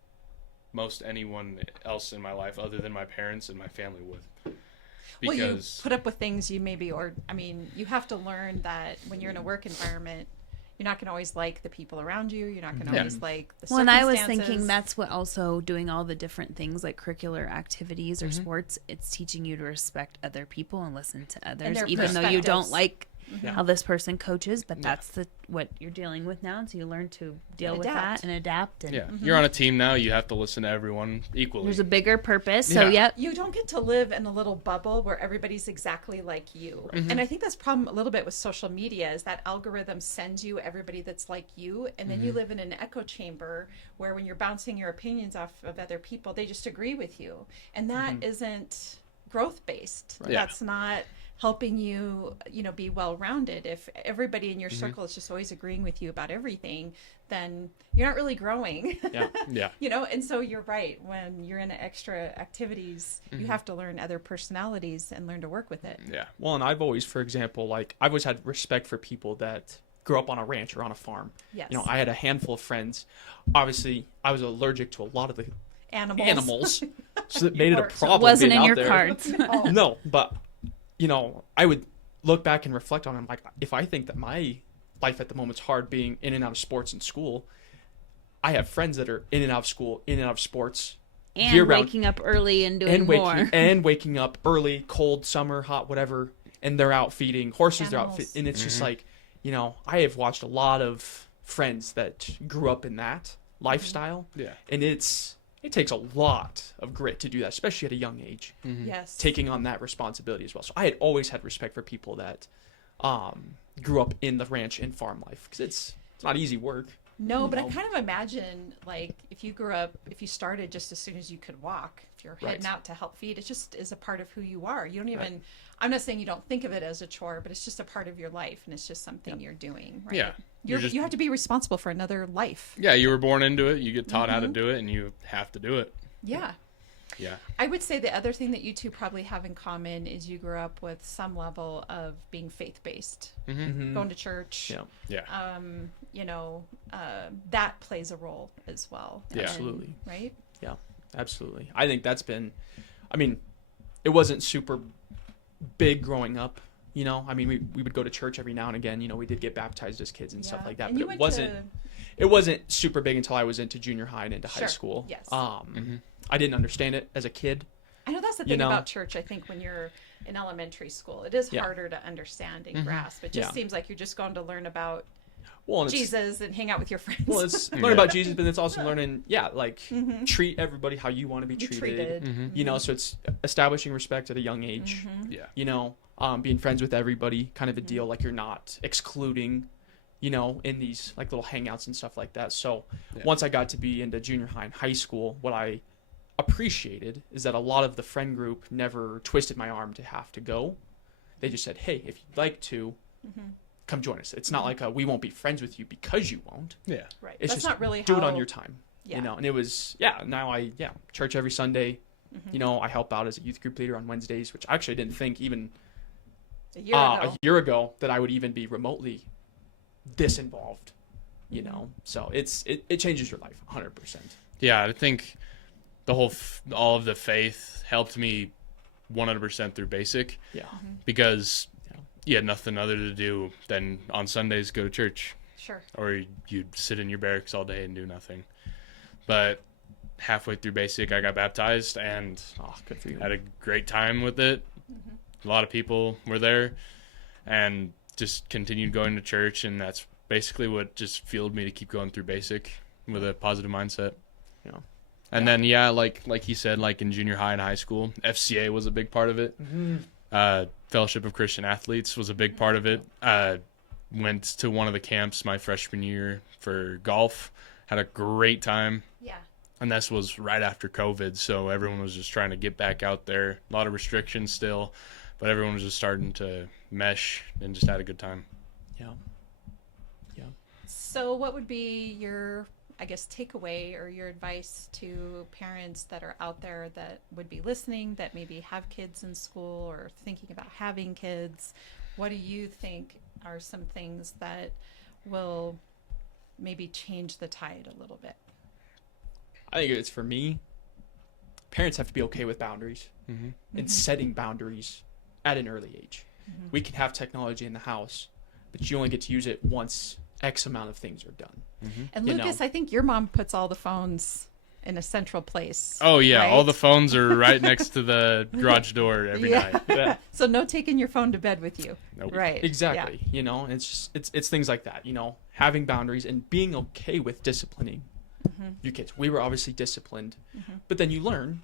most anyone else in my life other than my parents and my family would. Well, you put up with things you maybe, you have to learn that when you're in a work environment, you're not going to always like the people around you. You're not going to always like the circumstances. Well, and I was thinking that's what also doing all the different things like curricular activities or sports, it's teaching you to respect other people and listen to others, even though you don't like how this person coaches, but that's what you're dealing with now. So you learn to deal with that and adapt. And you're on a team now. You have to listen to everyone equally. There's a bigger purpose. So, You don't get to live in a little bubble where everybody's exactly like you. And I think that's a problem a little bit with social media is that algorithm sends you everybody that's like you. And then you live in an echo chamber where when you're bouncing your opinions off of other people, they just agree with you. And that isn't growth-based. Right. That's not helping you, be well-rounded. If everybody in your circle is just always agreeing with you about everything, then you're not really growing. And so you're right. When you're in extra activities, you have to learn other personalities and learn to work with it. Yeah. Well, and I've always, for example, I've always had respect for people that grew up on a ranch or on a farm. Yes. I had a handful of friends. Obviously, I was allergic to a lot of the animals, so that made it a problem. So it wasn't being in out your there. cards. No, but I would look back and reflect on it. I'm like, if I think that my life at the moment's hard being in and out of sports and school, I have friends that are in and out of school, in and out of sports, and year-round, waking up early and doing more. And waking up early, cold, summer, hot, whatever, and they're out feeding horses. Animals. They're out and it's just like, I have watched a lot of friends that grew up in that lifestyle. Yeah. And it takes a lot of grit to do that, especially at a young age. Yes. Taking on that responsibility as well. So I had always had respect for people that grew up in the ranch and farm life, because it's not easy work. No, but I kind of imagine, like, if you started just as soon as you could walk, if you're heading out to help feed, it just is a part of who you are. You don't even, I'm not saying you don't think of it as a chore, but it's just a part of your life, and it's just something you're doing, right? Yeah. You have to be responsible for another life. Yeah, you were born into it. You get taught how to do it, and you have to do it. Yeah. Yeah. I would say the other thing that you two probably have in common is you grew up with some level of being faith-based, going to church. Yeah. That plays a role as well. Yeah. Absolutely. Right? Yeah, absolutely. I think that's been, it wasn't super big growing up. We would go to church every now and again. We did get baptized as kids and stuff like that. And But it wasn't super big until I was into junior high and into high school. Yes. I didn't understand it as a kid. I know that's the thing about church. I think when you're in elementary school, it is harder to understand and grasp. It just seems like you're just going to learn about Jesus and hang out with your friends. Well, it's learn about Jesus, but it's also learning, treat everybody how you want to be treated. So it's establishing respect at a young age. Yeah. Being friends with everybody, kind of a deal. Like you're not excluding, in these like little hangouts and stuff like that. So once I got to be into junior high and high school, what I appreciated is that a lot of the friend group never twisted my arm to have to go. They just said, hey, if you'd like to, come join us. It's not like we won't be friends with you because you won't. Yeah. Right. It's That's just not really do how... it on your time. Yeah. And it was, now church every Sunday. I help out as a youth group leader on Wednesdays, which I actually didn't think even a year ago that I would even be remotely this involved, So it changes your life 100%. Yeah, I think all of the faith helped me 100% through basic. Yeah. Because you had nothing other to do than on Sundays go to church. Sure. Or you'd sit in your barracks all day and do nothing. But halfway through basic, I got baptized and good for you. Had a great time with it. A lot of people were there and just continued going to church, and that's basically what just fueled me to keep going through basic with a positive mindset. Yeah. And then like he said, like in junior high and high school, FCA was a big part of it. Fellowship of Christian Athletes was a big part of it. Went to one of the camps my freshman year for golf. Had a great time. Yeah. and this was right after COVID, so everyone was just trying to get back out there. A lot of restrictions still, but everyone was just starting to mesh and just had a good time. Yeah. So what would be your, I guess, takeaway or your advice to parents that are out there that would be listening, that maybe have kids in school or thinking about having kids? What do you think are some things that will maybe change the tide a little bit? I think it's, for me, parents have to be okay with boundaries and setting boundaries at an early age. We can have technology in the house, but you only get to use it once X amount of things are done. And You Lucas, know. I think your mom puts all the phones in a central place. Oh yeah, right? all the phones are right next to the garage door every night. Yeah. So no taking your phone to bed with you. Nope. Right. Exactly. You know, and it's things like that, having boundaries and being okay with disciplining your kids. We were obviously disciplined, but then you learn,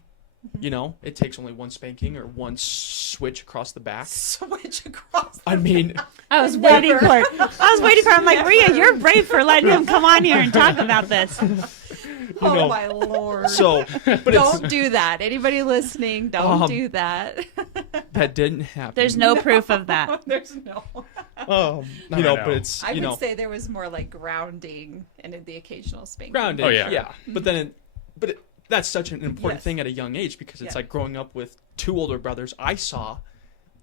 it takes only one spanking or one switch across the back. Switch across. I mean, I was waiting for it. I'm like, Rhea, you're brave for letting him come on here and talk about this. Oh know. my Lord. so, but Don't do that. Anybody listening, don't do that. that didn't happen. There's no proof of that. There's no. I but know. it's, I would say there was more like grounding and the occasional spanking. grounded. Oh, yeah. But then, that's such an important Yes. thing at a young age, because it's Yeah. like growing up with two older brothers. I saw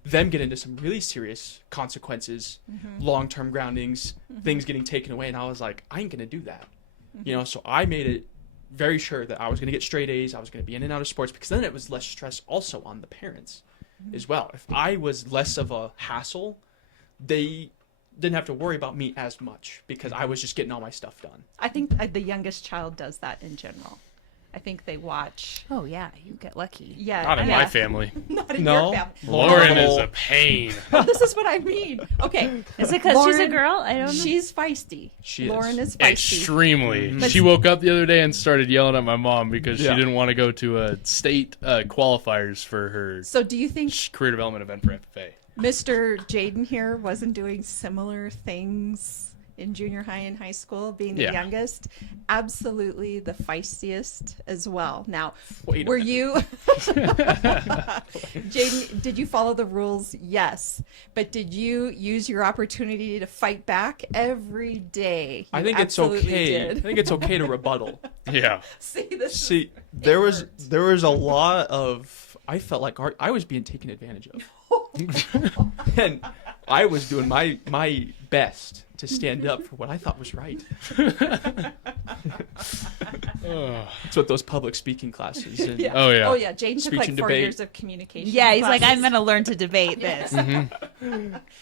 them get into some really serious consequences, long-term groundings, things getting taken away, and I was like, I ain't gonna do that. So I made it very sure that I was gonna get straight A's. I was gonna be in and out of sports, because then it was less stress also on the parents as well. If I was less of a hassle, they didn't have to worry about me as much, because I was just getting all my stuff done. I think the youngest child does that in general. I think they watch. Oh, yeah, you get lucky. Yeah. Not in yeah. my family. Not in No. your family. Lauren is a pain. Oh, this is what I mean. Okay. Is it because she's a Lauren, girl? I don't know. She's feisty. She is. Lauren is feisty. Extremely. But- She woke up the other day and started yelling at my mom because she Yeah. didn't want to go to a state qualifiers for her So do you think career development event for FFA. Mr. Jayden here wasn't doing similar things in junior high and high school, being the Yeah. youngest? Absolutely the feistiest as well. Now, Wait a were minute. you, Jayden, did you follow the rules? Yes. But did you use your opportunity to fight back every day? I You think it's absolutely okay. did. I think it's okay to rebuttal. Yeah. See, this See, there was a lot of, I felt like I was being taken advantage of, and I was doing my best to stand up for what I thought was right. That's what those public speaking classes. And Yeah. Oh, yeah. Oh yeah. Jayden took Speech like and 4 debate. years of communication. Yeah, he's like, classes. I'm going to learn to debate this.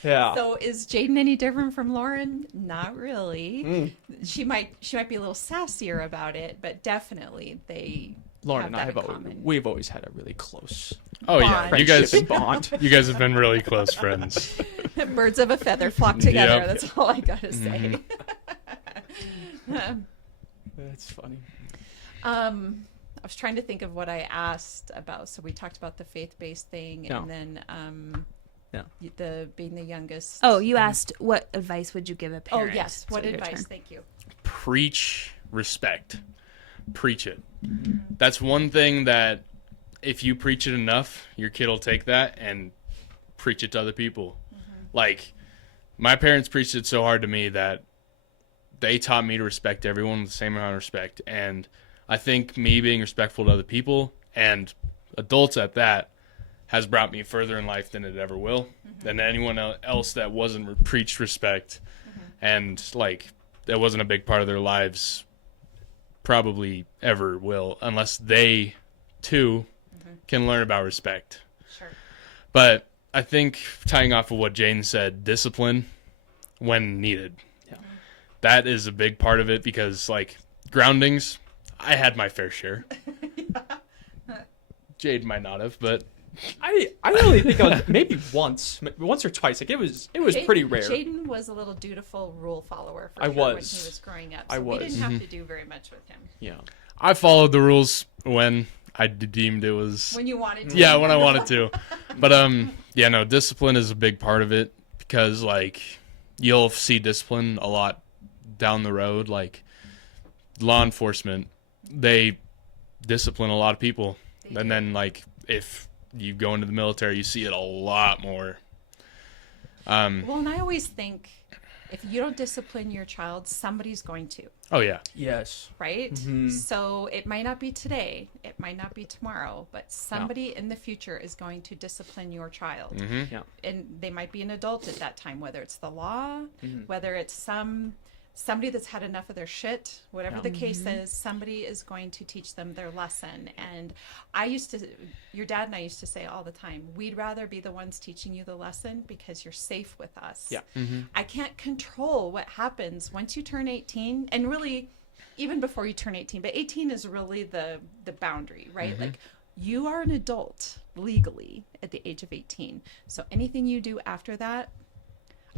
Yeah. So is Jayden any different from Lauren? Not really. She might be a little sassier about it, but definitely they Lauren have and I that have in common. we've always had a really close Oh yeah. Bond. You guys friendship and bond. you guys have been really close friends. Birds of a feather flock together. Yep. That's all I gotta say. That's funny. I was trying to think of what I asked about. So we talked about the faith-based thing, Yeah. and then Yeah. the being the youngest. Oh, you asked what advice would you give a Oh parent? yes. What So your advice? turn. Thank you. Preach respect. Preach it. That's one thing that if you preach it enough, your kid will take that and preach it to other people. Like, my parents preached it so hard to me that they taught me to respect everyone with the same amount of respect. And I think me being respectful to other people, and adults at that, has brought me further in life than it ever will, than anyone else that wasn't preached respect. And, like, that wasn't a big part of their lives probably ever will, unless they, too, can learn about respect. Sure. But I think, tying off of what Jayden said, discipline when needed. Yeah. That is a big part of it, because, like, groundings, I had my fair share. Jade might not have, but I only think I was maybe once or twice. Like it was pretty rare. Jayden was a little dutiful rule follower for I sure when he was. was growing up. I So we was. didn't have to do very much with him. Yeah. I followed the rules when I deemed it was... When you wanted to. Yeah, when I wanted to. But, yeah, no, discipline is a big part of it, because, like, you'll see discipline a lot down the road. Like, law enforcement, they discipline a lot of people. And then, like, if you go into the military, you see it a lot more. Well, and I always think if you don't discipline your child, somebody's going to. Oh, yeah. Yes. Right? So it might not be today, it might not be tomorrow, but somebody in the future is going to discipline your child. Yeah. And they might be an adult at that time, whether it's the law, whether it's somebody that's had enough of their shit, whatever the case is, somebody is going to teach them their lesson. And your dad and I used to say all the time, we'd rather be the ones teaching you the lesson because you're safe with us. Yeah. I can't control what happens once you turn 18, and really even before you turn 18, but 18 is really the boundary, right? Like, you are an adult legally at the age of 18. So anything you do after that,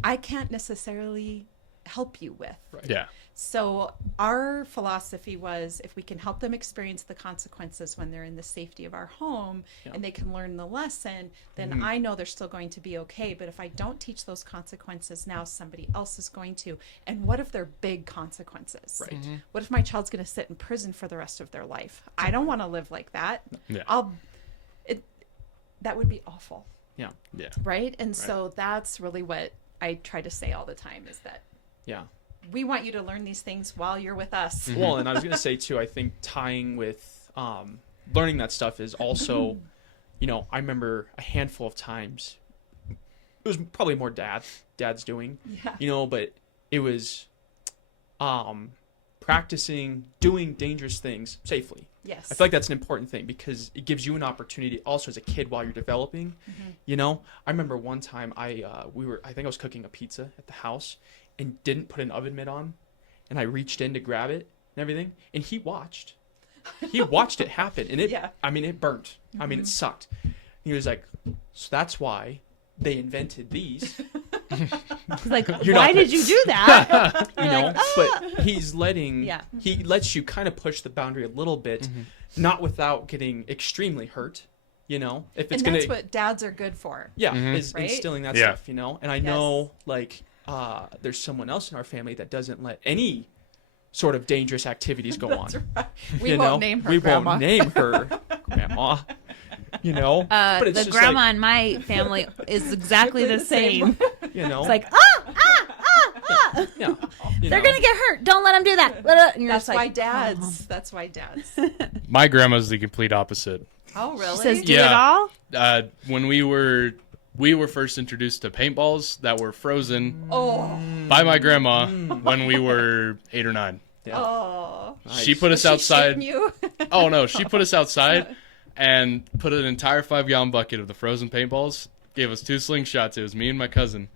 I can't necessarily help you with. Right. Yeah. So our philosophy was, if we can help them experience the consequences when they're in the safety of our home and they can learn the lesson, then I know they're still going to be okay. But if I don't teach those consequences now, somebody else is going to. And what if they're big consequences? Right. What if my child's going to sit in prison for the rest of their life? I don't want to live like that. Yeah. That would be awful. Yeah. Yeah. Right? And so that's really what I try to say all the time, is that Yeah. we want you to learn these things while you're with us. Well, and I was going to say too, I think tying with learning that stuff is also, I remember a handful of times, it was probably more dad's doing, but it was practicing doing dangerous things safely. Yes. I feel like that's an important thing because it gives you an opportunity also as a kid while you're developing. I remember one time I think I was cooking a pizza at the house and didn't put an oven mitt on, and I reached in to grab it and everything, and he watched it happen, and it burnt. I mean, it sucked. He was like, so that's why they invented these. He's like, why did you do that? But he lets you kind of push the boundary a little bit, not without getting extremely hurt, if it's that's what dads are good for. Is right? instilling that stuff, and I know there's someone else in our family that doesn't let any sort of dangerous activities go on. Right. We won't name her grandma. Won't name her grandma. But it's the just grandma in my family is exactly the same. It's like, yeah, they're gonna get hurt. Don't let them do that. And that's why dads. That's why dads. My grandma's the complete opposite. Oh, really? She says, do it all. When we were first introduced to paintballs that were frozen by my grandma when we were 8 or 9. Yeah. Oh. She put us outside. You? Oh no, she put us outside and put an entire 5-gallon bucket of the frozen paintballs. Gave us 2 slingshots. It was me and my cousin,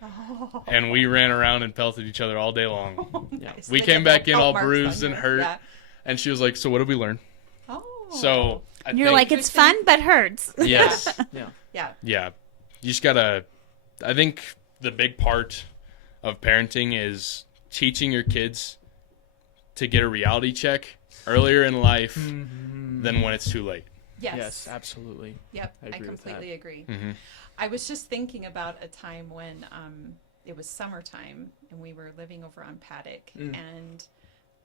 and we ran around and pelted each other all day long. Nice. We came back in all bruised and hurt, and she was like, "So what did we learn?" Oh. So You're like, it's fun but hurts. Yes. Yeah. Yeah. You just gotta. I think the big part of parenting is teaching your kids to get a reality check earlier in life than when it's too late. Yes, absolutely. Yep, I agree with completely that. agree. Mm-hmm. I was just thinking about a time when it was summertime and we were living over on Paddock and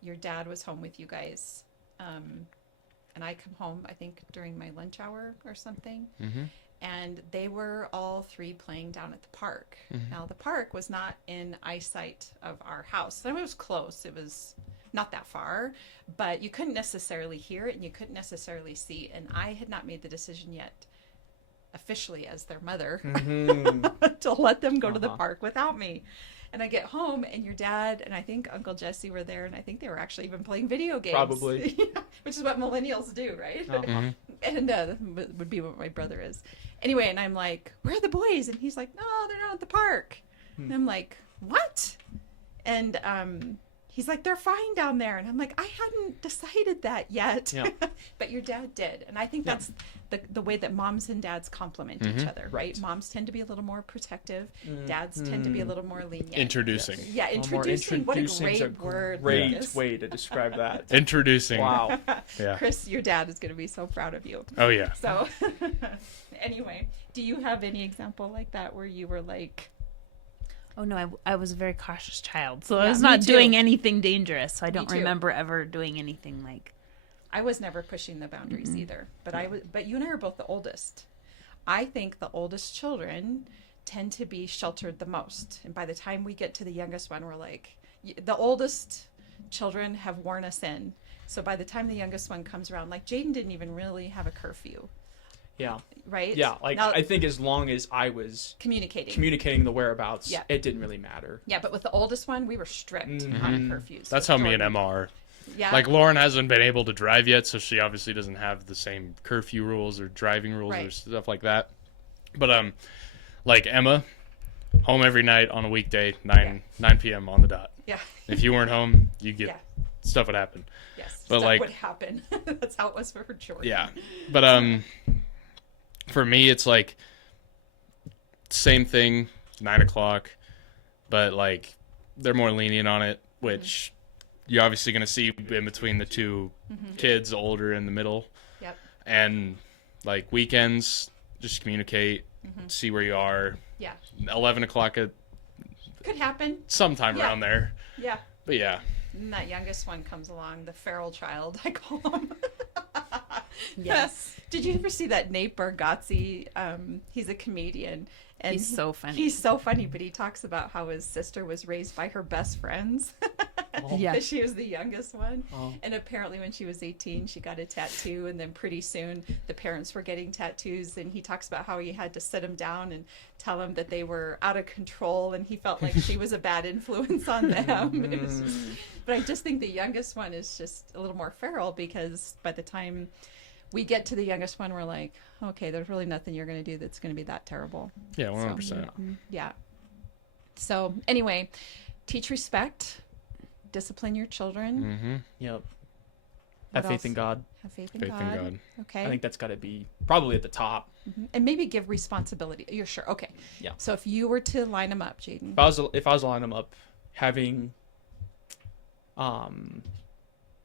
your dad was home with you guys. And I come home, I think, during my lunch hour or something. Mm-hmm. And they were all 3 playing down at the park. Mm-hmm. Now, the park was not in eyesight of our house. I mean, it was close. It was not that far, but you couldn't necessarily hear it and you couldn't necessarily see. And I had not made the decision yet, officially as their mother, to let them go to the park without me. And I get home and your dad and I think Uncle Jesse were there, and I think they were actually even playing video games. Probably. Which is what millennials do, right? Mm-hmm. And would be what my brother is. Anyway, and I'm like, where are the boys? And he's like, no, they're not at the park. And I'm like, what? And he's like, they're fine down there. And I'm like, I hadn't decided that yet. Yeah. But your dad did. And I think that's the way that moms and dads complement each other, right? Moms tend to be a little more protective. Dads tend to be a little more lenient. Introducing. Yeah, introducing. What a great word. Great way to describe that. Introducing. Wow. Yeah. Chris, your dad is going to be so proud of you. Oh yeah. So anyway, do you have any example like that where you were like, Oh no, I was a very cautious child, so I Yeah, was me not too. doing anything dangerous. So I don't too. remember ever doing anything like I was never pushing the boundaries either, but you and I are both the oldest. I think the oldest children tend to be sheltered the most. And by the time we get to the youngest one, we're like, the oldest children have worn us in. So by the time the youngest one comes around, like Jaden didn't even really have a curfew. Yeah. Right? Yeah. Like, now, I think as long as I was communicating the whereabouts, it didn't really matter. Yeah, but with the oldest one, we were strict on curfews. That's how me and Emma are. Yeah. Like, Lauren hasn't been able to drive yet, so she obviously doesn't have the same curfew rules or driving rules or stuff like that. But, like Emma, home every night on a weekday, 9 p.m. on the dot. Yeah. If you weren't home, you get stuff would happen. Yes. But stuff would happen. That's how it was for Jordan. Yeah. But for me, it's like same thing, 9 o'clock, but like they're more lenient on it, which you're obviously going to see in between the two kids, the older and the middle. Yep. And like weekends, just communicate, see where you are. Yeah. 11 o'clock could happen sometime around there. Yeah. But yeah. And that youngest one comes along, the feral child, I call him. Yes. Did you ever see that Nate Bargatze? He's a comedian. And He's so funny. He's so funny, but he talks about how his sister was raised by her best friends. Yeah. That she was the youngest one. Oh. And apparently when she was 18, she got a tattoo. And then pretty soon the parents were getting tattoos. And he talks about how he had to sit them down and tell them that they were out of control. And he felt like she was a bad influence on them. It was just, but I just think the youngest one is just a little more feral, because by the time we get to the youngest one, we're like, okay, there's really nothing you're going to do that's going to be that terrible. Yeah, 100%. So, yeah. So anyway, teach respect, discipline your children. Yep. What Have faith in else? God. Have faith in God. Okay. I think that's got to be probably at the top. And maybe give responsibility. You're sure? Okay. Yeah. So if you were to line them up, Jaden. If I was to line them up, having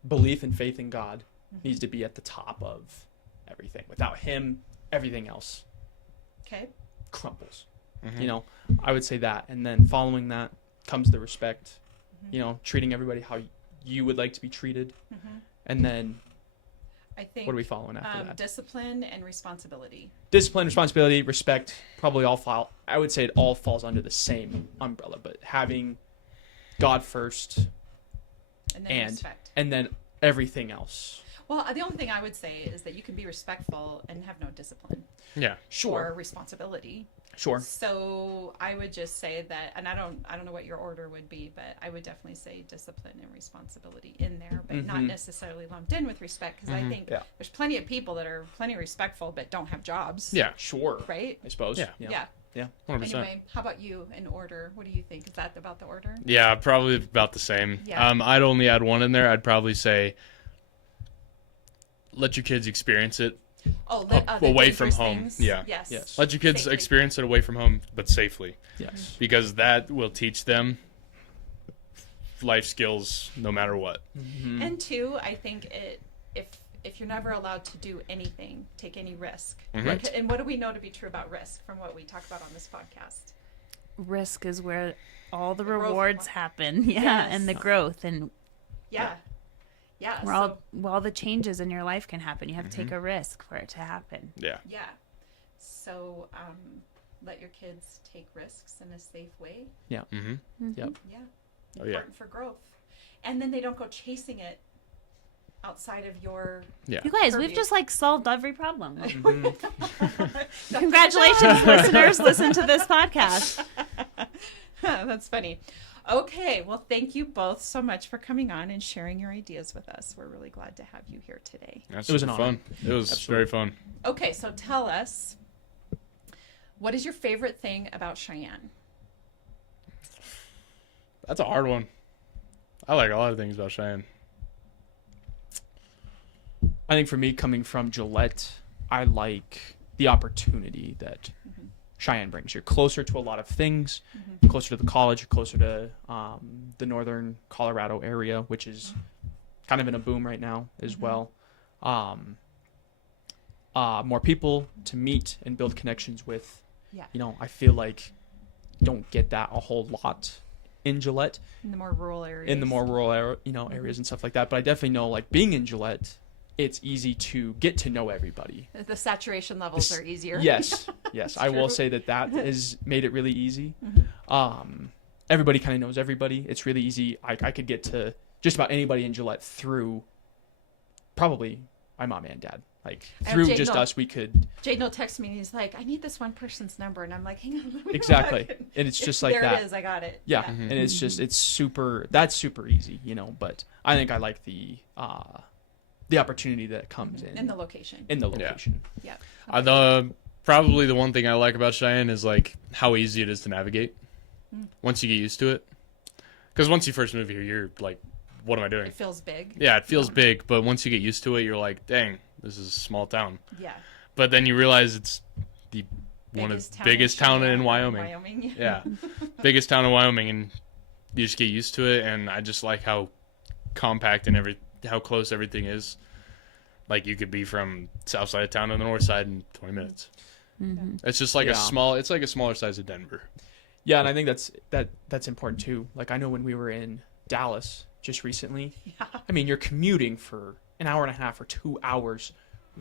belief and faith in God needs to be at the top of everything. Without him, everything else crumbles. You know, I would say that. And then following that comes the respect, you know, treating everybody how you would like to be treated. And then I think, what are we following after that? Discipline and responsibility. Discipline, responsibility, respect, probably I would say it all falls under the same umbrella, but having God first and then everything else. Well, the only thing I would say is that you can be respectful and have no discipline. Yeah. Or responsibility. Sure. So I would just say that, and I don't know what your order would be, but I would definitely say discipline and responsibility in there, but not necessarily lumped in with respect, because I think there's plenty of people that are plenty respectful but don't have jobs. Yeah. Sure. Right? I suppose. Yeah. Yeah. 100%. Anyway, how about you in order? What do you think? Is that about the order? Yeah, probably about the same. Yeah. I'd only add one in there. I'd probably say let your kids experience it away from home. Things. Yeah. Yes. Let your kids Safely. experience it away from home, but safely. Yes. Because that will teach them life skills no matter what. And two, I think if you're never allowed to do anything, take any risk. And what do we know to be true about risk from what we talk about on this podcast? Risk is where all the growth rewards happen. Yeah. Yes. And the growth. And Yeah. where all the changes in your life can happen. You have to take a risk for it to happen. Yeah. Yeah. So let your kids take risks in a safe way. Yeah. Yep. Yeah. Oh, yeah. Important for growth. And then they don't go chasing it outside of your Yeah. You guys, purview. we've just solved every problem. Congratulations, listeners. Listen to this podcast. That's funny. Okay, well, thank you both so much for coming on and sharing your ideas with us. We're really glad to have you here today. That's It was an super fun. It was very fun. Okay, so tell us, what is your favorite thing about Cheyenne? That's a hard one. I like a lot of things about Cheyenne. I think for me, coming from Gillette, I like the opportunity that Cheyenne brings. You're closer to a lot of things, closer to the college, closer to the northern Colorado area, which is kind of in a boom right now as well. More people to meet and build connections with. Yeah. You know, I feel like you don't get that a whole lot in Gillette. In the more rural areas. In the more rural areas and stuff like that. But I definitely know, like, being in Gillette, it's easy to get to know everybody. The saturation levels are easier. Yes, I will say that has made it really easy. Everybody kind of knows everybody. It's really easy. I could get to just about anybody in Gillette through probably my mom and dad. Like through just us, we could. Jaden will text me and he's like, I need this one person's number. And I'm like, hang on. Let me Exactly. And it's just like there that. There it is. I got it. Yeah. And it's just, that's super easy, but I think I like the opportunity that comes in. In the location. Yeah. Probably the one thing I like about Cheyenne is like how easy it is to navigate once you get used to it. Because once you first move here, you're like, what am I doing? It feels big. Yeah, it feels big. But once you get used to it, you're like, dang, this is a small town. Yeah. But then you realize it's the biggest town in Wyoming. Yeah. Biggest town in Wyoming. And you just get used to it. And I just like how compact and how close everything is. Like you could be from south side of town to the north side in 20 minutes. It's just like it's like a smaller size of Denver. Yeah, and I think that's important too. Like I know when we were in Dallas just recently, I mean, you're commuting for an hour and a half or 2 hours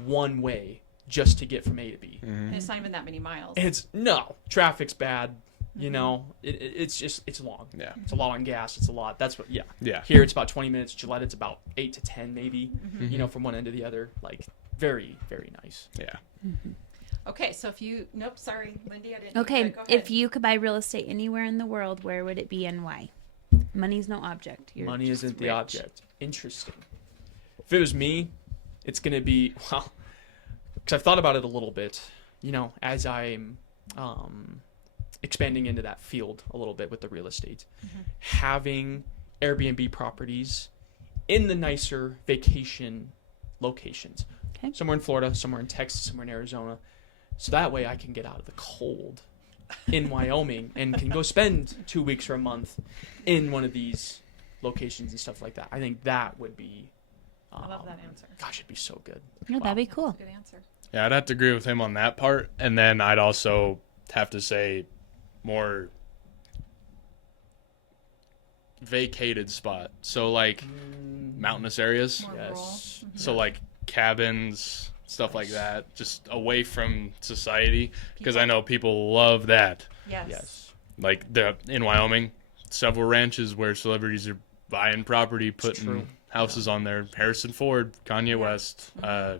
one way just to get from A to B. And it's not even that many miles. Traffic's bad. It's long. Yeah. It's a lot on gas. It's a lot. That's what, Yeah. Here it's about 20 minutes. Gillette, it's about 8 to 10 maybe, from one end to the other. Like very, very nice. Yeah. Okay, so sorry, Lindee, I didn't. Okay, go ahead. if you could buy real estate anywhere in the world, where would it be and why? Money's no object. Money just isn't the rich. object. Interesting. If it was me, it's going to be, because I've thought about it a little bit, as I'm expanding into that field a little bit with the real estate. Having Airbnb properties in the nicer vacation locations. Okay. Somewhere in Florida, somewhere in Texas, somewhere in Arizona. So that way I can get out of the cold in Wyoming and can go spend 2 weeks or a month in one of these locations and stuff like that. I think that would be... I love that answer. Gosh, it'd be so good. Yeah, that'd be cool. That's a good answer. Yeah, I'd have to agree with him on that part. And then I'd also have to say more vacated spot. So like mountainous areas. More Yes. So like cabins, stuff like that, just away from society. Because I know people love that. Yes. Like in Wyoming, several ranches where celebrities are buying property, putting houses on there. Harrison Ford, Kanye West. I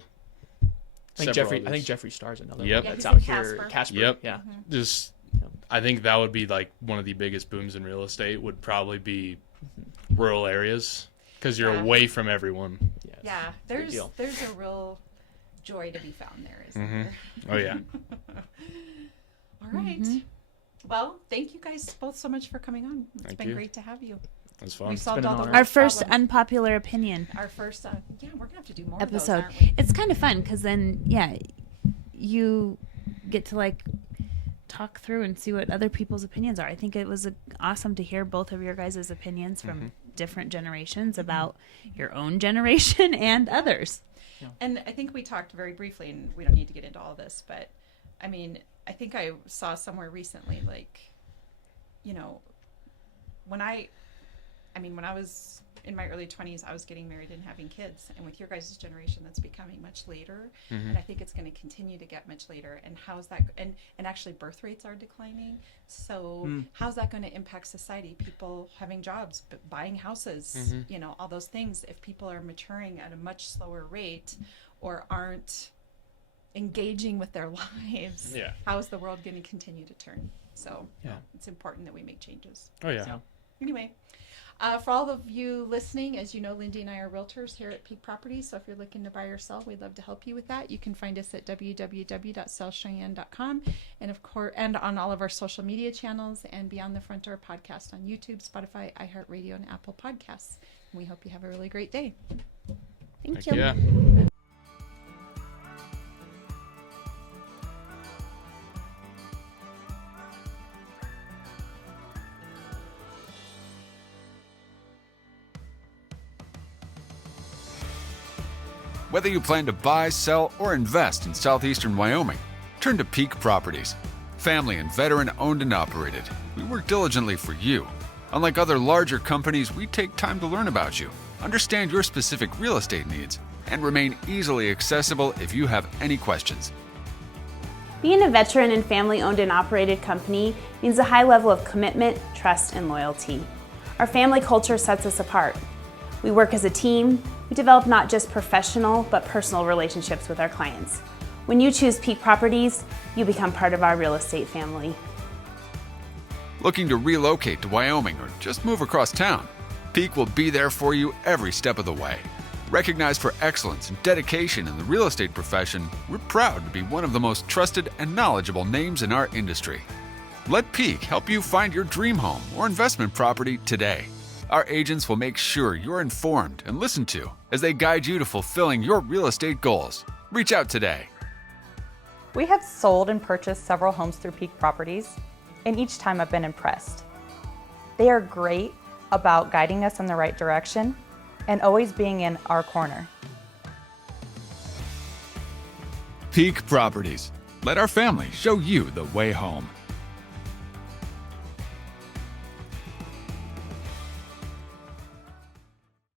think Jeffree Star's another Yep. one that's Yeah, out he's in here. Casper. Yep. Yeah. Just, I think that would be like one of the biggest booms in real estate would probably be rural areas because you're away from everyone. Yes. Yeah, Big deal. there's a real joy to be found there, isn't there? Oh yeah. All right. Well, thank you guys both so much for coming on. It's Thank been you. great to have you. That's fun. We've solved been an all the honor. world's Our first problems. unpopular opinion Our first, we're gonna have to do more episode. Of those, aren't we? It's kind of fun because then, you get to like talk through and see what other people's opinions are. I think it was awesome to hear both of your guys' opinions from different generations about your own generation and others. And I think we talked very briefly, and we don't need to get into all this, but I mean, I think I saw somewhere recently, like, when I was in my early 20s, I was getting married and having kids. And with your guys' generation, that's becoming much later. And I think it's going to continue to get much later. And how's that? And actually, birth rates are declining. So how's that going to impact society? People having jobs, buying houses, all those things. If people are maturing at a much slower rate or aren't engaging with their lives, how is the world going to continue to turn? So it's important that we make changes. Oh yeah. So, anyway, for all of you listening, as you know, Lindee and I are realtors here at Peak Properties. So if you're looking to buy or sell, we'd love to help you with that. You can find us at www.sellcheyenne.com, and of course, and on all of our social media channels, and Beyond the Front Door podcast on YouTube, Spotify, iHeartRadio, and Apple Podcasts. And we hope you have a really great day. Thank you. Yeah. Whether you plan to buy, sell, or invest in southeastern Wyoming, turn to Peak Properties. Family and veteran owned and operated, we work diligently for you. Unlike other larger companies, we take time to learn about you, understand your specific real estate needs, and remain easily accessible if you have any questions. Being a veteran and family-owned and operated company means a high level of commitment, trust, and loyalty. Our family culture sets us apart. We work as a team. We develop not just professional, but personal relationships with our clients. When you choose Peak Properties, you become part of our real estate family. Looking to relocate to Wyoming or just move across town? Peak will be there for you every step of the way. Recognized for excellence and dedication in the real estate profession, we're proud to be one of the most trusted and knowledgeable names in our industry. Let Peak help you find your dream home or investment property today. Our agents will make sure you're informed and listened to as they guide you to fulfilling your real estate goals. Reach out today. We have sold and purchased several homes through Peak Properties, and each time I've been impressed. They are great about guiding us in the right direction and always being in our corner. Peak Properties. Let our family show you the way home.